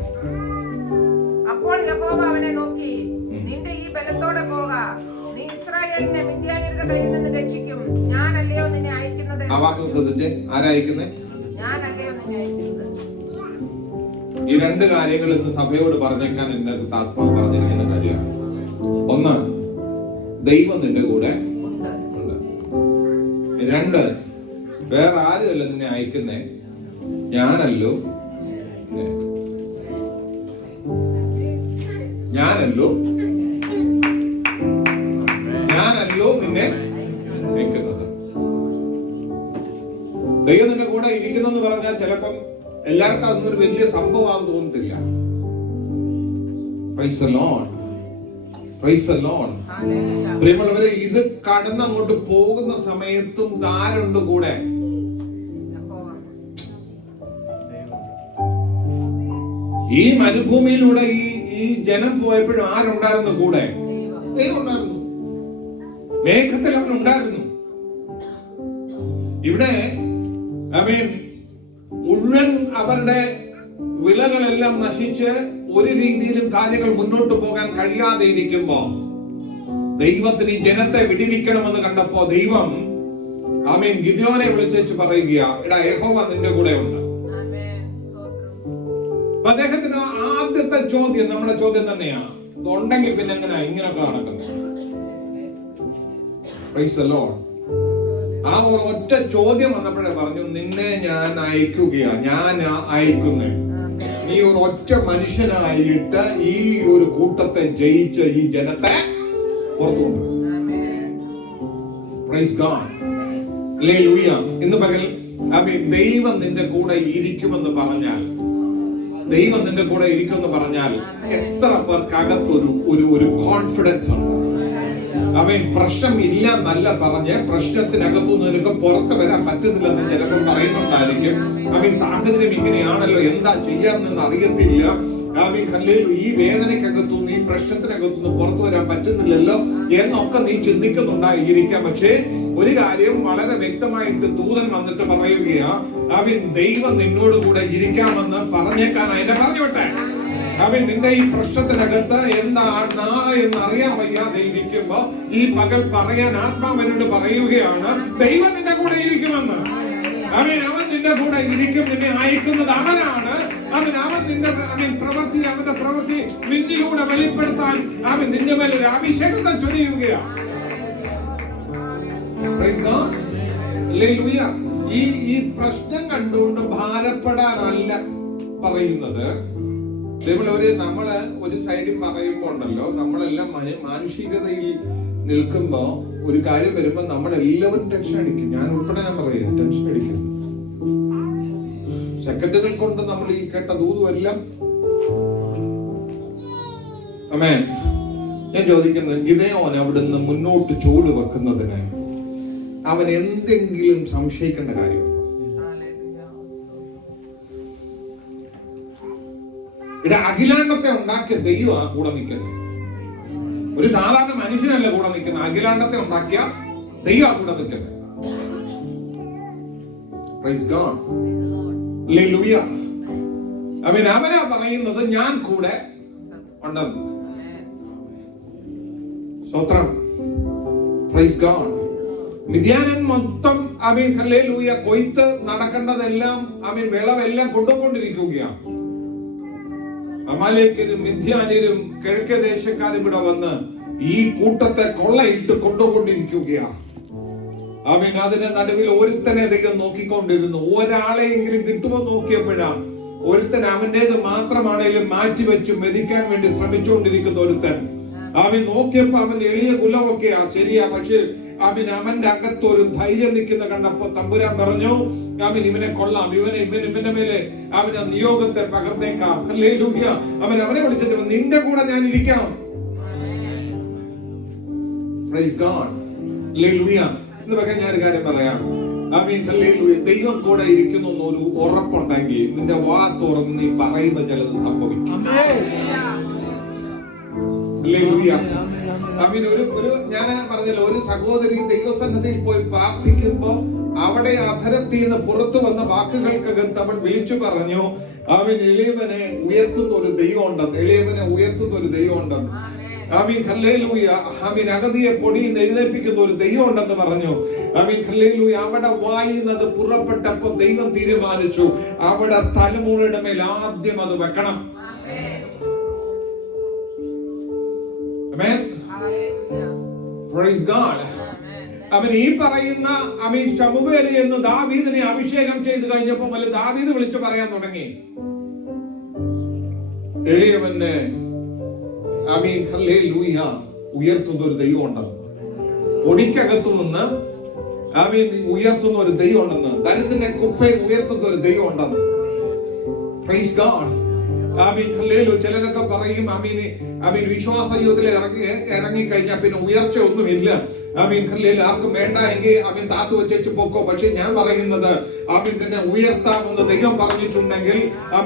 അപ്പോൾ യഹോവ അവനെ നോക്കി, നിന്റെ ഈ ബലത്തോടെ പോക, നീ ഇസ്രായേലിനെ മിദ്യാന്യരുടെ കയ്യിൽ നിന്ന് രക്ഷിക്കും. ഞാനല്ലയോ നിന്നെ അയക്കുന്നത്? ആ വാക്ക് ശ്രദ്ധിച്ച്. ആരാ അയക്കുന്നത്? ഞാനല്ലയോ നിന്നെ അയക്കുന്നത്. ഈ 2 കാര്യങ്ങൾ ഇന്ന് സഭയോട് പറഞ്ഞേക്കാൻ എന്റെ ആത്മാവ് പറഞ്ഞിരിക്കുന്ന കാര്യമാണ്. ഒന്ന്, ദൈവം നിന്റെ കൂടെ ഉണ്ട്. 2, വേറെ ആരുമല്ല നിന്നെ അയക്കുന്നേ, ഞാനല്ലോ നിന്നെ അയക്കുന്നത്. ദൈവം നിന്റെ കൂടെ ഇരിക്കുന്നെന്ന് പറഞ്ഞാൽ ചിലപ്പം എല്ലാവർക്കും അതൊന്നൊരു വലിയ സംഭവമാണെന്ന് തോന്നത്തില്ല. Price the Lord. Price the Lord. പ്രിയമുള്ളവരെ, ഇത് കടന്ന് അങ്ങോട്ട് പോകുന്ന സമയത്തും ആരുണ്ട് കൂടെ? ഈ മരുഭൂമിയിലൂടെ ഈ ജനം പോയപ്പോഴും ആരുണ്ടായിരുന്നു കൂടെ? ദൈവം ഉണ്ടായിരുന്നു. മേഘത്തിൽ അവൻ ഉണ്ടായിരുന്നു. ഇവിടെ മുഴുവൻ അവരുടെ വിളകളെല്ലാം നശിച്ച് ഒരു രീതിയിലും കാര്യങ്ങൾ മുന്നോട്ട് പോകാൻ കഴിയാതെ ഇരിക്കുമ്പോ ദൈവത്തിന് ഈ ജനത്തെ വിടിവിക്കണമെന്ന് കണ്ടപ്പോ ദൈവം ഗിദെയോനെ വിളിച്ചു പറയുകയാ, എടാ യഹോവ നിന്റെ കൂടെ ഉണ്ട്. അപ്പൊ അദ്ദേഹത്തിന് ആദ്യത്തെ ചോദ്യം നമ്മുടെ ചോദ്യം തന്നെയാ, ഇതുണ്ടെങ്കിൽ പിന്നെ എങ്ങനെ ഇങ്ങനൊക്കെ നടക്കുന്നത്? Price the Lord. ആ ഒരു ഒറ്റ ചോദ്യം വന്നപ്പോഴേ പറഞ്ഞു, നിന്നെ ഞാൻ അയക്കുകയാ, ഞാൻ അയക്കുന്നേ. നീ ഒരു ഒറ്റ മനുഷ്യനായിട്ട് ഈ ഒരു കൂട്ടത്തെ ജയിച്ച് ഈ ജനത്തെ പുറത്തുകൊണ്ട്. Price God. ഹല്ലേലൂയ. ഇന്ന് പകൽ ദൈവം നിന്റെ കൂടെ ഇരിക്കുമെന്ന് പറഞ്ഞാൽ, ദൈവം നിന്റെ കൂടെ ഇരിക്കുമെന്ന് പറഞ്ഞാൽ എത്ര പേർക്കകത്തൊരു ഒരു കോൺഫിഡൻസ് ഉണ്ട്? അവൻ പ്രശ്നം ഇല്ല എന്നല്ല പറഞ്ഞ് പ്രശ്നത്തിനകത്തുനിന്ന് നിനക്ക് പുറത്ത് വരാൻ പറ്റുന്നില്ലെന്ന് ചിലപ്പോൾ പറയുന്നുണ്ടായിരിക്കും. അവൻ സാഹചര്യം ഇങ്ങനെയാണല്ലോ, എന്താ ചെയ്യാമെന്ന് അറിയത്തില്ല. അവൻ കല്ലേലു ഈ വേദനയ്ക്കകത്തുനിന്ന് ഈ പ്രശ്നത്തിനകത്തുനിന്ന് പുറത്തു വരാൻ പറ്റുന്നില്ലല്ലോ എന്നൊക്കെ നീ ചിന്തിക്കുന്നുണ്ടായിരിക്കാം. പക്ഷേ ഒരു കാര്യം വളരെ വ്യക്തമായിട്ട് ദൂതൻ വന്നിട്ട് പറയുകയാ, അവൻ ദൈവം നിന്നോട് കൂടെ ഇരിക്കാമെന്ന് പറഞ്ഞേക്കാനാ എന്നെ പറഞ്ഞോട്ടെ. അവൻ നിന്റെ ഈ പ്രശ്നത്തിനകത്ത് എന്താണ് എന്ന് അറിയാൻ വയ്യാതെ ഇരിക്കുമ്പോ ഈ പകൽ പറയാൻ ആത്മാവനോട് പറയുകയാണ്, ദൈവം നിന്റെ കൂടെ ഇരിക്കുമെന്ന്. അവൻ നിന്റെ കൂടെ ഇരിക്കും, നിന്നെ അയക്കുന്നത് അവനാണ്. അവൻ നിന്റെ പ്രവൃത്തി, അവന്റെ പ്രവൃത്തി നിന്നിലൂടെ വെളിപ്പെടുത്താൻ അവൻ നിന്റെ മേൽ ഒരു അഭിഷേകത്തെ ചൊരിയുകയാണ്. ഈ പ്രശ്നം കണ്ടുകൊണ്ട് ഭാരപ്പെടാനല്ല പറയുന്നത്. നമ്മള് ഒരു സൈഡിൽ പറയുമ്പോ ഉണ്ടല്ലോ, നമ്മളെല്ലാം മാനുഷികതയിൽ നിൽക്കുമ്പോ ഒരു കാര്യം വരുമ്പോ നമ്മളെല്ലാവരും ടെൻഷൻ അടിക്കും. ഞാൻ ഉൾപ്പെടെ ഞാൻ പറയുക ടെൻഷൻ അടിക്കും. സെക്കൻഡുകൾ കൊണ്ട് നമ്മൾ ഈ കേട്ട ദൂതുമെല്ലാം. ആമേൻ. ഞാൻ ചോദിക്കുന്നത്, ഗിദെയോൻ അവിടുന്ന് മുന്നോട്ട് ചൂട് വെക്കുന്നതിന് അവൻ എന്തെങ്കിലും സംശയിക്കേണ്ട കാര്യമുണ്ടോ? ഇവിടെ അഖിലാണ്ടത്തെ ഉണ്ടാക്കിയ ദൈവം ആ കൂടെ നിൽക്കുന്നത്. ഒരു സാധാരണ മനുഷ്യനല്ല കൂടെ നിൽക്കുന്നത്, അഖിലാണ്ടത്തെ ഉണ്ടാക്കിയ ദൈവം ആ കൂടെ നിൽക്കുന്നത്. Price God. ഹല്ലേലൂയ. അവനാ പറയുന്നത് ഞാൻ കൂടെ ഉണ്ടെന്ന്. സ്തോത്രം. Praise God. മിദ്യാനൻ മൊത്തം ഹല്ലേലൂയ കൊയ്ത്ത് നടക്കേണ്ടതെല്ലാം വിളവെല്ലാം കൊണ്ടുകൊണ്ടിരിക്കുകയാണ്. അമാലേക്കരും മിദ്യാന്യരും കിഴക്കേ ദേശക്കാരും ഇവിടെ വന്ന് ഈ കൂട്ടത്തെ കൊള്ളയിട്ട് കൊണ്ടുകൊണ്ടിരിക്കുകയാണ്. അതിന്റെ നടുവിൽ ഒരുത്തനെ അധികം നോക്കിക്കൊണ്ടിരുന്നു. ഒരാളെയെങ്കിലും കിട്ടുമോ നോക്കിയപ്പോഴാണ് ഒരുത്തൻ അവന്റേത് മാത്രമാണെങ്കിലും മാറ്റിവെച്ചു മെതിക്കാൻ വേണ്ടി ശ്രമിച്ചുകൊണ്ടിരിക്കുന്ന ഒരുത്തൻ. അവൻ നോക്കിയപ്പോ അവൻ എളിയ കുലമൊക്കെയാ, ശരിയാ. പക്ഷെ അവന്റെ അകത്തൊരു ധൈര്യം നിൽക്കുന്ന കണ്ടപ്പോ തമ്പുരാൻ പറഞ്ഞു, ഇവനെ കൊള്ളാം, ഇവന്റെ മേലെ അവന് നിയോഗത്തെ പകർന്നേക്കാം. ഹല്ലേലൂയ. അവനെ വിളിച്ചിട്ട് നിന്റെ കൂടെ ഞാൻ ഇരിക്കാം. Price God. ഹല്ലേലൂയ. എന്ന് പറയാൻ ഞാൻ ഒരു കാര്യം പറയാം. ഹല്ലേലൂയ. ദൈവം കൂടെ ഇരിക്കുന്നു എന്നൊരു ഉറപ്പുണ്ടെങ്കിൽ നിന്റെ വാ തുറന്ന് നീ പറയുന്ന ചിലത് സംഭവിക്കും. ഹല്ലേലൂയ. ഒരു ഞാൻ പറഞ്ഞല്ലോ, ഒരു സഹോദരി ദൈവസന്നിധിയിൽ പോയി പ്രാർത്ഥിക്കുമ്പോ അവിടെ അധരത്തിൽ നിന്ന് പുറത്തു വന്ന വാക്കുകൾക്കകത്ത് അവൻ വിളിച്ചു പറഞ്ഞു, എളിയവനെ ഉയർത്തുന്ന ഒരു ദൈവം ഉണ്ടെന്ന്. എളിയവനെ ഉയർത്തുന്ന ഒരു ദൈവം ഉണ്ടെന്ന്. ഹല്ലേലൂയ. അഗതിയെ പൊടിയിൽ എഴുന്നേൽപ്പിക്കുന്ന ഒരു ദൈവം ഉണ്ടെന്ന് പറഞ്ഞു. ഹല്ലേലൂയ. അവിടെ വായുന്നത് പുറപ്പെട്ടപ്പോ ദൈവം തീരുമാനിച്ചു അവിടെ തലമുറയുടെ മേൽ ആദ്യം അത് വെക്കണം. Praise God. അവൻ ഈ പറയുന്ന ശമൂവേൽ എന്ന് ദാവീദിനെ അഭിഷേകം ചെയ്ത് കഴിഞ്ഞപ്പോ ദാവീദ് വിളിച്ചു പറയാൻ തുടങ്ങി, എളിയവന് ഹല്ലേലൂയ ഉയർത്തുന്ന ഒരു ദൈവം ഉണ്ടെന്ന്. പൊടിക്കകത്തു നിന്ന് ഉയർത്തുന്ന ഒരു ദൈവം ഉണ്ടെന്ന്. ദരിദ്രന്റെ കുപ്പയിൽ ഉയർത്തുന്ന ഒരു ദൈവം ഉണ്ടെന്ന്. Praise God. ചിലരൊക്കെ പറയും വിശ്വാസ യുദ്ധത്തിൽ ഇറങ്ങിക്കഴിഞ്ഞാൽ പിന്നെ ഉയർച്ച ഒന്നുമില്ല. ആർക്കും വേണ്ട എങ്കിൽ താത്തു വെച്ചു പോക്കോ. പക്ഷെ ഞാൻ പറയുന്നത് നിന്നെ ഉയർത്താമെന്ന് ദൈവം പറഞ്ഞിട്ടുണ്ടെങ്കിൽ,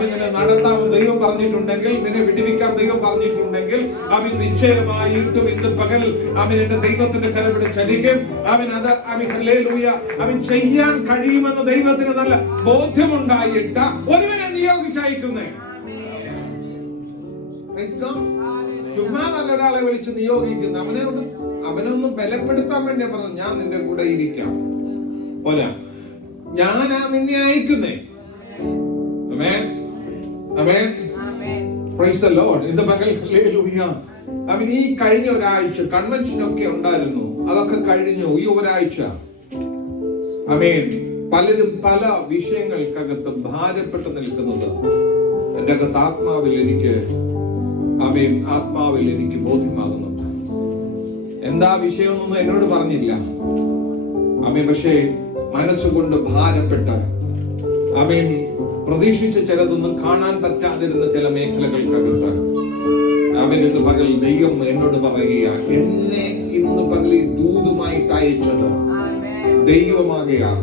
നിന്നെ നടത്താമെന്ന് ദൈവം പറഞ്ഞിട്ടുണ്ടെങ്കിൽ, നിന്നെ വിടിവിക്കാൻ ദൈവം പറഞ്ഞിട്ടുണ്ടെങ്കിൽ, നിശ്ചയമായിട്ടും ഇന്ന് പകൽ എന്റെ ദൈവത്തിന്റെ കരവിടെ ചലിക്കും. അത് ഹല്ലേലൂയ ചെയ്യാൻ കഴിയുമെന്ന് ദൈവത്തിന് നല്ല ബോധ്യമുണ്ടായിട്ട് ഒരുവനെ നിയോഗിച്ചയക്കുന്നേ. ചുമ്മാ നല്ലൊരാളെ വിളിച്ച് നിയോഗിക്കുന്നു. അവനൊന്ന് ബലപ്പെടുത്താൻ വേണ്ടി പറഞ്ഞു, ഞാൻ നിന്റെ കൂടെ ഇരിക്കാം. പോരാ, ഞാനാ നിന്നെ അയക്കുന്നേ. Amen. Amen. Praise the lord. ഇന്ന് പകൽ ഹല്ലേലൂയ. ഈ കഴിഞ്ഞ ഒരാഴ്ച കൺവെൻഷനൊക്കെ ഉണ്ടായിരുന്നു, അതൊക്കെ കഴിഞ്ഞു. ഈ ഒരാഴ്ച ആമേൻ പലരും പല വിഷയങ്ങൾക്കകത്ത് ഭാരപ്പെട്ട് നിൽക്കുന്നത് എന്റെ അകത്ത് ആത്മാവിൽ എനിക്ക് ബോധ്യമാകുന്നുണ്ട്. എന്താ വിഷയമൊന്നും എന്നോട് പറഞ്ഞില്ല. പക്ഷേ മനസ്സുകൊണ്ട് ഭാരപ്പെട്ട് പ്രതീക്ഷിച്ച ചിലതൊന്നും കാണാൻ പറ്റാതിരുന്ന ചില മേഖലകൾക്കകത്ത് ഇന്ന് പകൽ ദൈവം എന്നോട് പറയുക, എന്നെ ഇന്ന് ഇന്ന് പകൽ ഈ ദൂതുമായിട്ട് അയച്ചത് ദൈവമാകുകയാണ്.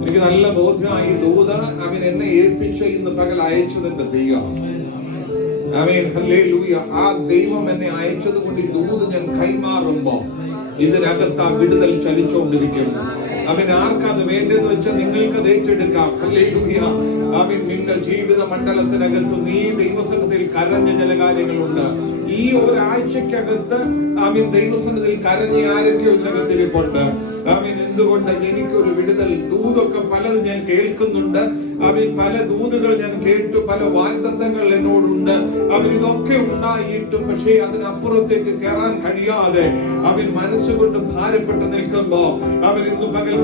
എനിക്ക് നല്ല ബോധ്യമായി ദൂത അവൻ എന്നെ ഏൽപ്പിച്ച ഇന്ന് പകൽ അയച്ചതിന്റെ ദൈവം. ആമേൻ, ഹല്ലേലൂയ. ആ ദൈവം എന്നെ അയച്ചത് കൊണ്ട് ഈ ദൂത് ഞാൻ കൈമാറുമ്പോ ഇതിനകത്ത് ആ വിടുതൽ ചലിച്ചുകൊണ്ടിരിക്കും. അവൻ ആർക്കത് വേണ്ടെന്ന് വെച്ചാൽ നിങ്ങൾക്ക് അത് ഏറ്റെടുക്കാം. ഹല്ലേലൂയ. അവൻ നിന്റെ ജീവിത മണ്ഡലത്തിനകത്ത് നീ ദൈവസന്നിധിയിൽ കരഞ്ഞ ചില കാര്യങ്ങളുണ്ട്. ഈ ഒരാഴ്ചക്കകത്ത് അവൻ ദൈവസന്നിധിയിൽ കരഞ്ഞ ആരൊക്കെയോ ഇതിനകത്ത് ഇരിപ്പുണ്ട്. അവൻ എന്തുകൊണ്ട് എനിക്കൊരു വിടുതൽ ദൂതൊക്കെ പലത് ഞാൻ കേൾക്കുന്നുണ്ട്. അവൻ പല ദൂതുകൾ ഞാൻ കേട്ടു, പല വാഗ്ദത്തങ്ങൾ എന്നോടുണ്ട്. അവൻ ഇതൊക്കെ ഉണ്ടായിട്ടും പക്ഷേ അതിനപ്പുറത്തേക്ക് കയറാൻ കഴിയാതെ അവൻ മനസ്സുകൊണ്ട് ഭാരപ്പെട്ട് നിൽക്കുമ്പോ അവൻ ഇന്ന് പകൽ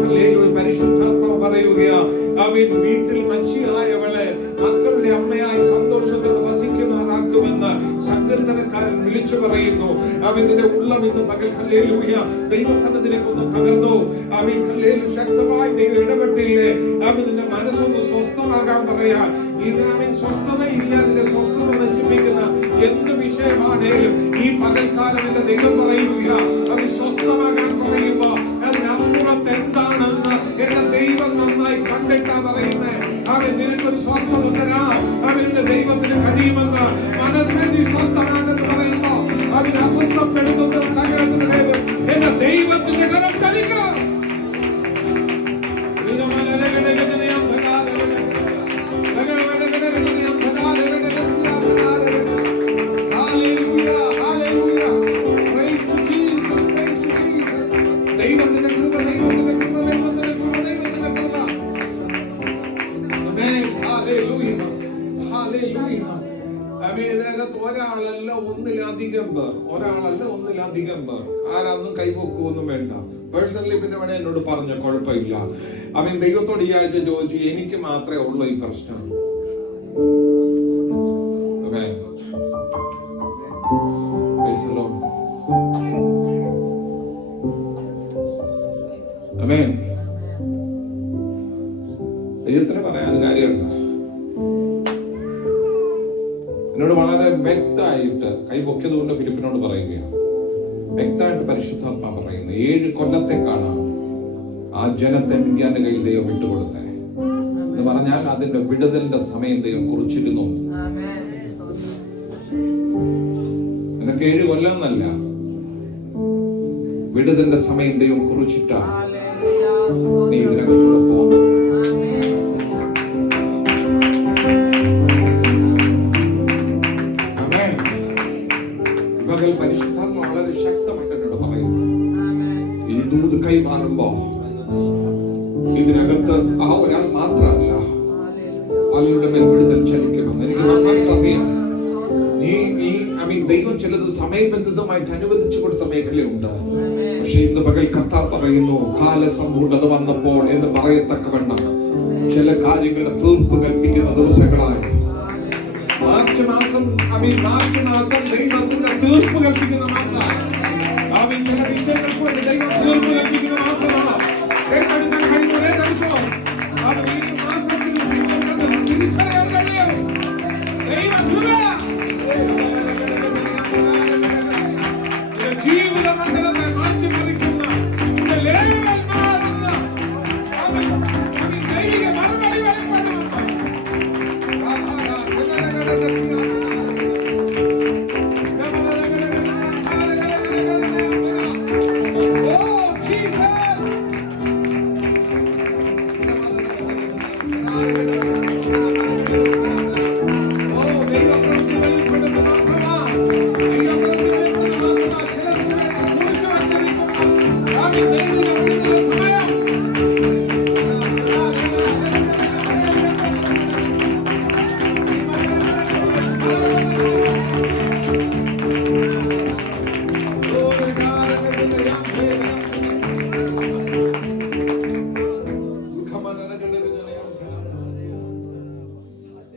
പരിശുദ്ധാത്മാവ് പറയുകയാ, അവൻ വീട്ടിൽ മച്ചിയായവളെ മക്കളുടെ അമ്മയായി സന്തോഷത്തോട് വസിക്കുമാറാക്കുമെന്ന് സങ്കീർത്തനക്കാരൻ വിളിച്ചു പറയുന്നു. അവന്റെ ഉള്ളം ഇന്ന് പകൽ ഹല്ലേലൂയ ദൈവസന്നിധിയിലേക്ക് ഒന്ന് പകർന്നു. അവൻ ഹല്ലേലൂയ ശക്തമായി ദൈവം ഇടപെട്ടില്ലേ. അവൻ നിന്റെ മനസ്സൊന്ന് സ്വസ്ഥമാകാൻ പറയാ. ഇതിനവൻ സ്വസ്ഥതയില്ല, അതിന്റെ സ്വസ്ഥത നശിപ്പിക്കുന്ന എന്ത് വിഷയമാണേലും ഈ പകൽക്കാലം എന്റെ ദൈവം പറയുക, അവൻ സ്വസ്ഥമാകാൻ പറയുമ്പോ അതിനപ്പുറത്ത് എന്താണെന്ന് എന്റെ ദൈവം നന്നായി കണ്ടിട്ടാ പറയുന്നേ. അവൻ നിനക്കൊരു സ്വസ്ഥത തരാം. അവന്റെ ദൈവത്തിന് കഴിയുമെന്ന് മനസ്സിൽ നീ സ്വസ്ഥമാണെന്ന് പറയുമ്പോ അവൻ അസ്വസ്ഥപ്പെടുത്തുന്ന സകലത്തിന് മേലും എന്റെ ദൈവത്തിന്റെ കരം ചലിക്കും. ഒന്നിലധികം പേർ ആരാന്നും കൈപോക്കൊന്നും വേണ്ട. പേഴ്സണലി പിന്നെ വേണേ എന്നോട് പറഞ്ഞു, കുഴപ്പമില്ല. അവൻ ദൈവത്തോട് ഈ ആഴ്ച ചോദിച്ചു, എനിക്ക് മാത്രമേ ഉള്ളൂ ഈ പ്രശ്നം. ദൈവത്തിന് പറയാൻ കാര്യമുണ്ട്. എന്നോട് വളരെ വ്യക്തമായിട്ട് കൈപൊക്കിയത് കൊണ്ട് ഫിലിപ്പിനോട് പറയുകയാണ്, വ്യക്തമായിട്ട് പരിശുദ്ധാത്മാ പറയുന്നു, 7 കൊല്ലത്തേക്കാണ് ആ ജനത്തെ മിദ്യാന്റെ കയ്യിൽ ദൈവം വിട്ടുകൊടുത്തേ എന്ന് പറഞ്ഞാൽ അതിന്റെ വിടുതലിന്റെ സമയം ദൈവം കുറിച്ചിരുന്നു. നിനക്ക് 7 കൊല്ലം എന്നല്ല, വിടുതലിന്റെ സമയം ദൈവം കുറിച്ചിട്ടാ നീ ഇതിനകത്തൂടെ പോകുന്നു. പരിശുദ്ധാത്മ വളരെ ശക്തമായിട്ട് എന്നോട് പറയുന്നു, ഈ ദൂത് കൈമാറുമ്പോ ഇതിനകത്ത് ആ ഒരാൾ മാത്രമല്ല, പലരുടെ മേൽ വിടുതൽ ചലിക്കണമെന്ന് എനിക്ക് നന്നായിട്ട് അറിയാം. ദൈവം ചിലത് സമയബന്ധിതമായിട്ട് അനുവദിച്ചു കൊടുത്ത മേഖലയുണ്ട്. പക്ഷെ ഇന്ന് പകൽ കർത്താവ് പറയുന്നു, കാലസമ്പൂർണ്ണത വന്നപ്പോൾ എന്ന് പറയത്തക്കവണ്ണം ചില കാര്യങ്ങളുടെ തീർപ്പ് കൽപ്പിക്കുന്ന ദിവസങ്ങളായി മാർച്ച് മാസം ദൈവത്തിന്റെ തീർപ്പ് കൽപ്പിക്കുന്ന മാസമാണ്. ചില വിഷയങ്ങൾക്ക് ദൈവം തീർപ്പ് കൽപ്പിക്കുന്ന മാസമാണ്. ഏറ്റെടുക്കാൻ കഴിയുമ്പോൾ ഏറ്റെടുക്കോ. ഈ മാസത്തിൽ തിരിച്ചറിയാൻ കഴിയും. ജീവിത മണ്ഡലത്തെ മാറ്റിമറിക്കുന്ന ദൈവിക മറുപടി വെളിപ്പെടുമെന്ന്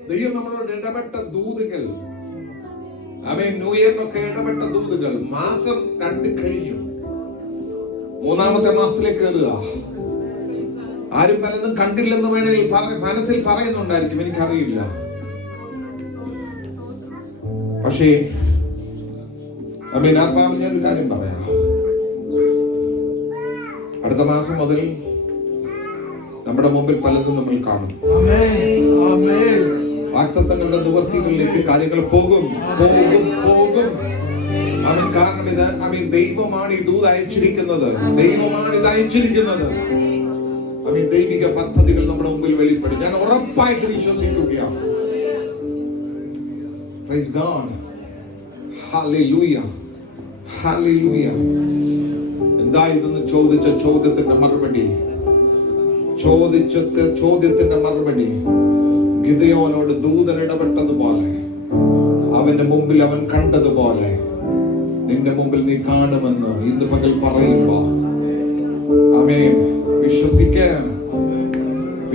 ദൈവം നമ്മളോട് ഇടപെട്ട ദൂതുകൾ, ന്യൂ ഇയറിനൊക്കെ ഇടപെട്ട ദൂതുകൾ മാസം 2 കഴിഞ്ഞു, 3-ാമത്തെ മാസത്തിലേക്ക് കയറുക. ആരും പലതും കണ്ടില്ലെന്ന് വേണമെങ്കിൽ മനസ്സിൽ പറയുന്നുണ്ടായിരിക്കും, എനിക്കറിയില്ല. പക്ഷേ ആത്മാവിൽ ഞാൻ ഒരു കാര്യം പറയാം. അടുത്ത മാസം മുതൽ നമ്മുടെ മുമ്പിൽ പലതും നമ്മൾ കാണും. വാഗ്ദത്തങ്ങളുടെ നിവൃത്തികളിലേക്ക് കാര്യങ്ങൾ പോകും. കാരണം ഇത് ദൈവമാണ് ഈ ദൂത് അയച്ചിരിക്കുന്നത്. ദൈവിക പദ്ധതികൾ നമ്മുടെ മുമ്പിൽ വെളിപ്പെടും. ഞാൻ ഉറപ്പായിട്ട് വിശ്വസിക്കുകയാണ്. Praise God. Hallelujah. Hallelujah. എന്താ ഇതെന്ന് ചോദിച്ച ചോദ്യത്തിന്റെ മറുപടി ഗിദെയോനോട് ദൂതൻ ഇടപെട്ടതുപോലെ, അവന്റെ മുമ്പിൽ അവൻ കണ്ടതുപോലെ നിന്റെ മുമ്പിൽ നീ കാണുമെന്ന് ഇന്ന് പകൽ പറയുമ്പോ ആമേൻ.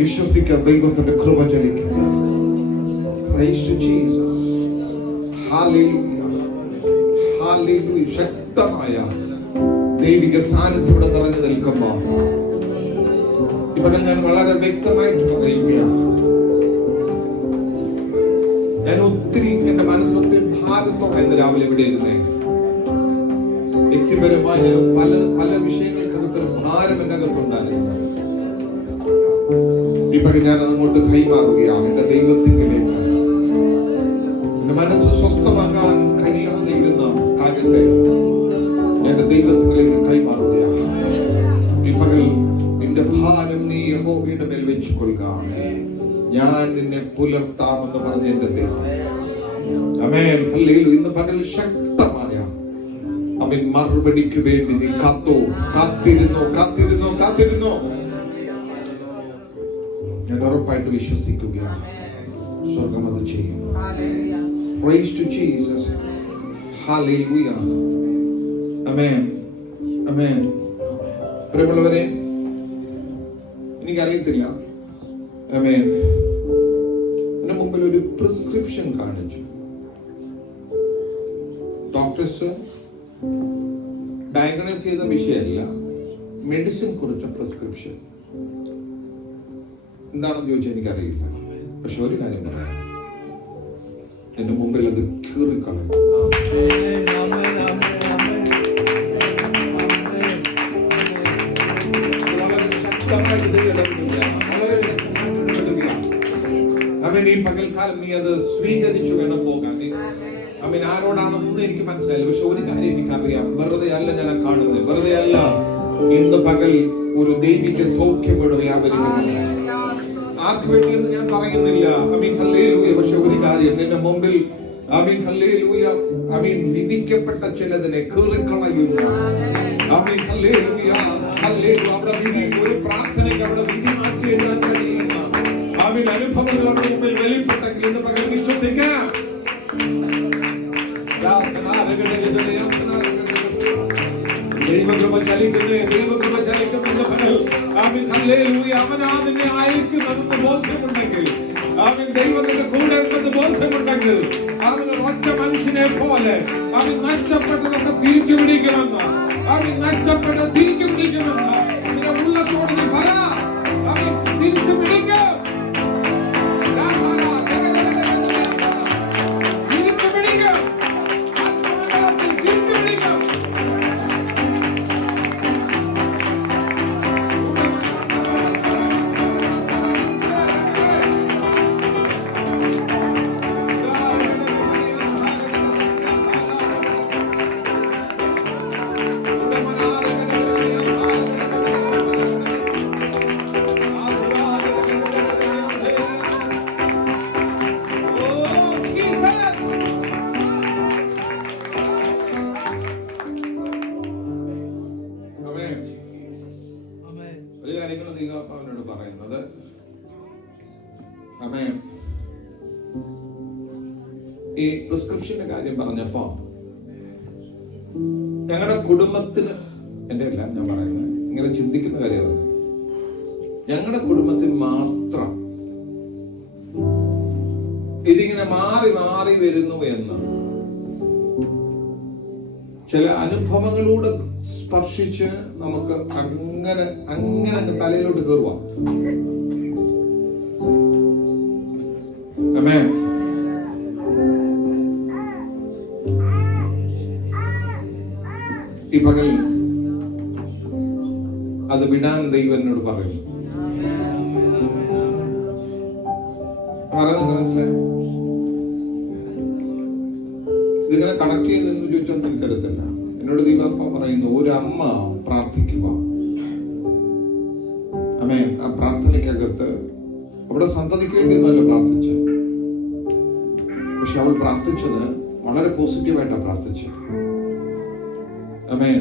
വിശ്വസിക്ക ദൈവത്തിന്റെ കൃപ ചലിക്കും. Praise to Jesus. Hallelujah. Hallelujah. ശക്തമായ ദൈവിക സാന്നിധ്യം ഇവിടെ നിറഞ്ഞു നിൽക്കുമ്പോ ഇപ്പൊ ഞാൻ വളരെ വ്യക്തമായിട്ട് പറയുകയാണ്. ഞാൻ ഒത്തിരി എന്റെ മനസ്സിലൊത്തിരി ഭാരത്തോടെ ഇന്ന് രാവിലെ ഇവിടെ ഇരുന്നേ. വ്യക്തിപരമായി ഞാൻ പല വിഷയങ്ങൾക്കകത്തൊരു ഭാരം എന്റെ അകത്തുണ്ടായിരുന്നു. ഇപ്പൊ ഞാൻ അതങ്ങോട്ട് കൈമാറുകയാണ് എന്റെ ദൈവത്തിലേക്ക്. എന്റെ മനസ്സ് സ്വസ്ഥമാക്കാൻ കഴിയാതെ ഇരുന്ന കാര്യത്തെ എന്റെ ദൈവത്തിലേക്ക് കൈമാറുകയാണ്. ഈ പകൽ നിന്റെ ഭാരം നീ യഹോവയുടെ മേൽ വെച്ചു കൊള്ളുക. ഞാൻ നിന്നെ പുലർത്താമെന്ന് പറഞ്ഞ എന്റെ ദൈവം. ആമേൻ. ഹല്ലേലൂയ. ഇന്ന് പകൽ ശക്തമായ അവൻ മറുപടിക്ക് വേണ്ടി നീ കാത്തിരുന്നു. ഞാൻ ഉറപ്പായിട്ട് വിശ്വസിക്കുകയാണ് സ്വർഗം അത് ചെയ്യും. Praise to Jesus. Hallelujah. Amen. Amen. പ്രിയമുള്ളവരെ, എനിക്കറിയത്തില്ല. ആമേൻ. എന്റെ മുമ്പിൽ ഒരു പ്രിസ്ക്രിപ്ഷൻ കാണിച്ചു. ഡോക്ടേഴ്സ് ഡയഗ്നോസ് ചെയ്ത വിഷയമല്ല, മെഡിസിൻ കുറിച്ച പ്രിസ്ക്രിപ്ഷൻ. എന്താണെന്ന് ചോദിച്ചാൽ എനിക്കറിയില്ല. പക്ഷെ ഒരു കാര്യം പറയാം, എന്റെ മുമ്പിൽ അത് കീറിക്കളയും. ഈ പകൽക്കാലം നീ അത് സ്വീകരിച്ചു വേണം പോകാൻ. ആരോടാണെന്ന് എനിക്ക് മനസ്സിലായില്ല. പക്ഷെ ഒരു കാര്യം എനിക്കറിയാം, വെറുതെ അല്ല ഞാൻ കാണുന്നത്, വെറുതെ അല്ല. ഇന്ന് പകൽ ഒരു ദൈവിക സൗഖ്യം ഇവിടെ വ്യാപരിക്കുന്നുണ്ട്. ആർക്ക് വേണ്ടിയെന്ന് ഞാൻ പറയുന്നില്ല. ഹല്ലേലൂയ. പക്ഷെ ഒരു കാര്യം നിന്റെ മുമ്പിൽ ഹല്ലേലൂയ വിധിക്കപ്പെട്ട ചിലതിനെ കീറിക്കളയുന്ന ഹല്ലേലൂയ. ഹല്ലേലൂയ. അവിടെ വിധി, ഒരു പ്രാർത്ഥനയ്ക്ക് അവിടെ വിധി മാറ്റി എഴുതാൻ കഴിയുന്ന അനുഭവങ്ങളുടെ മുമ്പിൽ വെളിപ്പെട്ടെങ്കിൽ ഇന്ന് പകൽ വിശ്വസിക്കാം. ദൈവകൃപ ചലിക്കുന്ന പകൽ അവനാതിനെ അയക്കുന്നതെന്ന് ബോധ്യമുണ്ടെങ്കിൽ, ദൈവത്തിന്റെ കൂടെ ഉണ്ടെന്ന് ബോധ്യമുണ്ടെങ്കിൽ, അവന് ഒറ്റ മനുഷ്യനെ പോലെ നഷ്ടപ്പെട്ടതൊക്കെ തിരിച്ചു പിടിക്കുമെന്ന് നിന്റെ ഉള്ളത്തോട് നീ പറ. തിരിച്ചു പിടിക്കും. അവനോട് പറയുന്നത് ഈ പ്രിസ്ക്രിപ്ഷന്റെ കാര്യം പറഞ്ഞപ്പോ ഞങ്ങളുടെ കുടുംബത്തിന്, എന്റെ എല്ലാം ഞാൻ പറയുന്നത് ഇങ്ങനെ ചിന്തിക്കുന്ന കാര്യമാണ്, ഞങ്ങളുടെ കുടുംബത്തിൽ മാത്രം ഇതിങ്ങനെ മാറി മാറി വരുന്നു എന്ന് ചില അനുഭവങ്ങളിലൂടെ സ്പർശിച്ച് നമുക്ക് അങ്ങനെ തലയിലോട്ട് കയറുക. അമ്മ പ്രാർത്ഥിക്കുക. ആമേൻ. ആ പ്രാർത്ഥനയ്ക്കകത്ത് അവിടെ സന്തതിക്ക് വേണ്ടി ഒന്നല്ല പ്രാർത്ഥിച്ചത്, പക്ഷെ അവൾ പ്രാർത്ഥിച്ചത് വളരെ പോസിറ്റീവായിട്ടാണ് പ്രാർത്ഥിച്ചത്. ആമേൻ.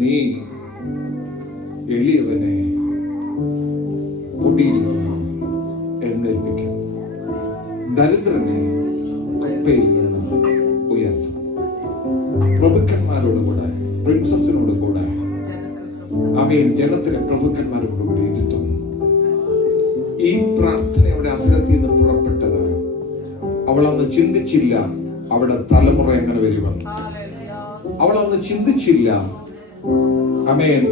നീ എളിയവനെ പൊടിയിൽ നിന്ന് എഴുന്നേൽപ്പിക്കും, ദരിദ്രനെ കുപ്പയിൽ നിന്ന് ഉയർത്തും, പ്രഭുക്കന്മാരോട് കൂടെ, പ്രിൻസസിനോട് കൂടെ, ആമേൻ, ജനത്തിലെ പ്രഭുക്കന്മാരോട് കൂടി ഇരുത്തും. ഈ പ്രാർത്ഥനയുടെ അധരത്തിൽ നിന്ന് പുറപ്പെട്ടത് അവളന്ന് ചിന്തിച്ചില്ല അവിടെ തലമുറ എങ്ങനെ വരുമെന്ന്. അവളന്ന് ചിന്തിച്ചില്ല, ആമേൻ,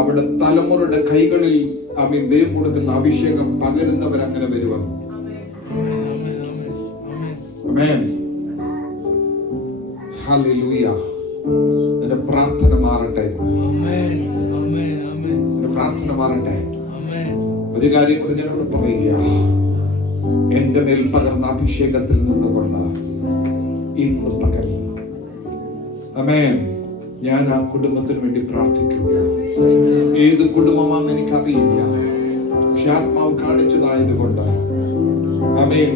അവിടെ തലമുറയുടെ കൈകളിൽ ആമേൻ ദൈവം കൊടുക്കുന്ന അഭിഷേകം പകരുന്നവരങ്ങനെ വരുമെന്ന്. ആമേൻ. ഹല്ലേലൂയ. നിന്റെ പ്രാർത്ഥന മാറട്ടെ, നിന്റെ പ്രാർത്ഥന മാറട്ടെ. ഒരു കാര്യം കൂടി ഞാനോട് പറയുക, എന്റെ മേൽ പകർന്ന അഭിഷേകത്തിൽ നിന്നുകൊണ്ട് ഇന്ന് പകൽ, ആമേൻ, ഞാൻ ആ കുടുംബത്തിന് വേണ്ടി പ്രാർത്ഥിക്കുക. ഏത് കുടുംബമാണെന്ന് എനിക്കറിയില്ല, പക്ഷെ ആത്മാവ് കാണിച്ചതായതുകൊണ്ട്, ആമേൻ,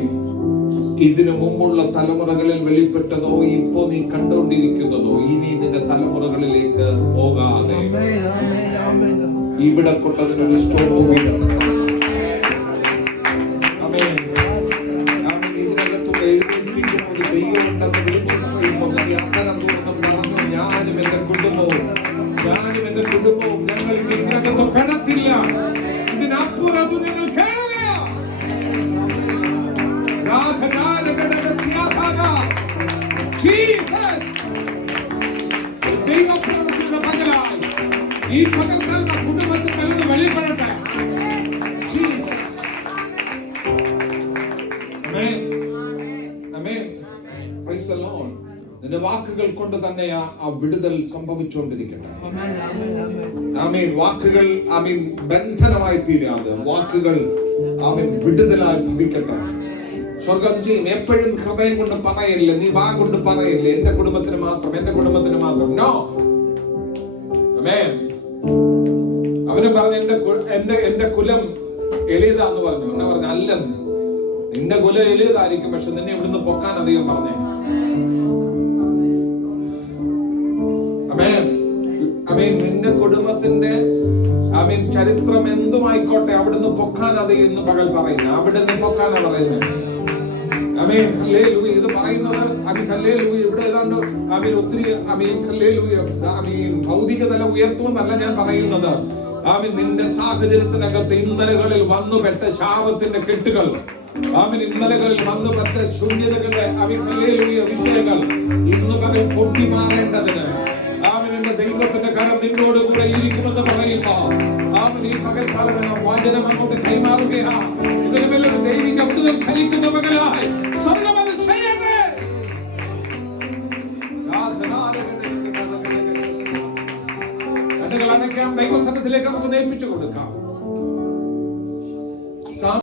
ഇതിനു മുമ്പുള്ള തലമുറകളിൽ വെളിപ്പെട്ടതോ ഇപ്പോ നീ കണ്ടുകൊണ്ടിരിക്കുന്നതോ ഇനി നിന്റെ തലമുറകളിലേക്ക് പോകാതെ ഇവിടെ കൊണ്ടതിനൊരു സ്റ്റോപ്പ് വീഴുന്നു. ആമേൻ. ആമേൻ. ഇതിനകത്തുള്ള എഴുന്നേൽപ്പിക്കുന്ന ഒരു ദൈവമുണ്ടെന്ന് വിളിച്ചു പറയുമ്പോൾ നീ അന്തരം തുറന്ന് പറഞ്ഞു, ഞാനും എന്റെ കുടുംബവും ഞങ്ങൾ ഇതിനകത്ത് പെടത്തില്ല, ഇതിനപ്പുറത്ത് ഞങ്ങൾ കേറില്ല. ദൈവപ്രവൃത്തിയുടെ പകലായി ഈ പകൽക്കാലം കുടുംബത്തിൽ പലത് വെളിപ്പെടട്ടെ. നിന്റെ വാക്കുകൾ കൊണ്ട് തന്നെ ആ വിടുതൽ സംഭവിച്ചുകൊണ്ടിരിക്കട്ടെ. ആമേൻ. വാക്കുകൾ ആമേൻ ബന്ധനമായി തീരാതെ വാക്കുകൾ ആമേൻ വിടുതലായി ഭവിക്കട്ടെ. സ്വർഗ്ഗം ചെയ്യും. എപ്പോഴും ഹൃദയം കൊണ്ട് പറയല്ലേ, നീ വാ കൊണ്ട് പറയല്ലേ എന്റെ കുടുംബത്തിന് മാത്രം, എന്റെ കുടുംബത്തിന് മാത്രം. നോ. ആമേൻ. അവന് പറഞ്ഞു എന്റെ കുലം എളിയതാന്ന് പറഞ്ഞു. എന്നെ പറഞ്ഞു അല്ലെന്ന്, നിന്റെ കുലം എളിയതായിരിക്കും, പക്ഷെ നിന്നെ ഇവിടുന്ന് പൊക്കാൻ അധികം പറഞ്ഞേ. ആമേൻ. ആമേൻ. നിന്റെ കുടുംബത്തിന്റെ ആമേൻ ചരിത്രം എന്തുമായിക്കോട്ടെ അവിടുന്ന് പൊക്കാൻ അധികം ഇന്ന് പകൽ പറയുന്നത്, അവിടുന്ന് പൊക്കാനാ പറയുന്നത്. ആമേൻ. ഹല്ലേലൂയ. ഇത് പറയുന്നത് ആമേൻ ഹല്ലേലൂയ. ഇവിടെ ഏതാണ്ട് ആമേൻ ഒത്തിരി ആമേൻ ഹല്ലേലൂയ ആമേൻ ഭൗതിക തല ഉയർത്തുമെന്നല്ല ഞാൻ പറയുന്നത്. ആമേൻ നിന്റെ സാഹചര്യത്തിനകത്ത് ഇന്നലകളിൽ വന്നുപെട്ട ശാപത്തിന്റെ കെട്ടുകൾ, ആമേൻ ഇന്നലകളിൽ വന്നുപെട്ട ശൂന്യതകളുടെ ആമേൻ ഹല്ലേലൂയ വിഷയങ്ങൾ ഇന്ന് പകൽ പൊട്ടി മാറേണ്ടതിന് ആമേൻ എന്റെ ദൈവത്തിന്റെ കരം നിന്നോട് കൂടെ ഇരിക്കുമെന്ന് പറയുക. ആമേൻ ഈ പകൽക്കാലം വചനം അങ്ങോട്ട് കൈമാറുകയാണ്. ഇതിന് മേലൊരു ദൈവിക വിടുതൽ കഴിക്കുന്ന പകലായി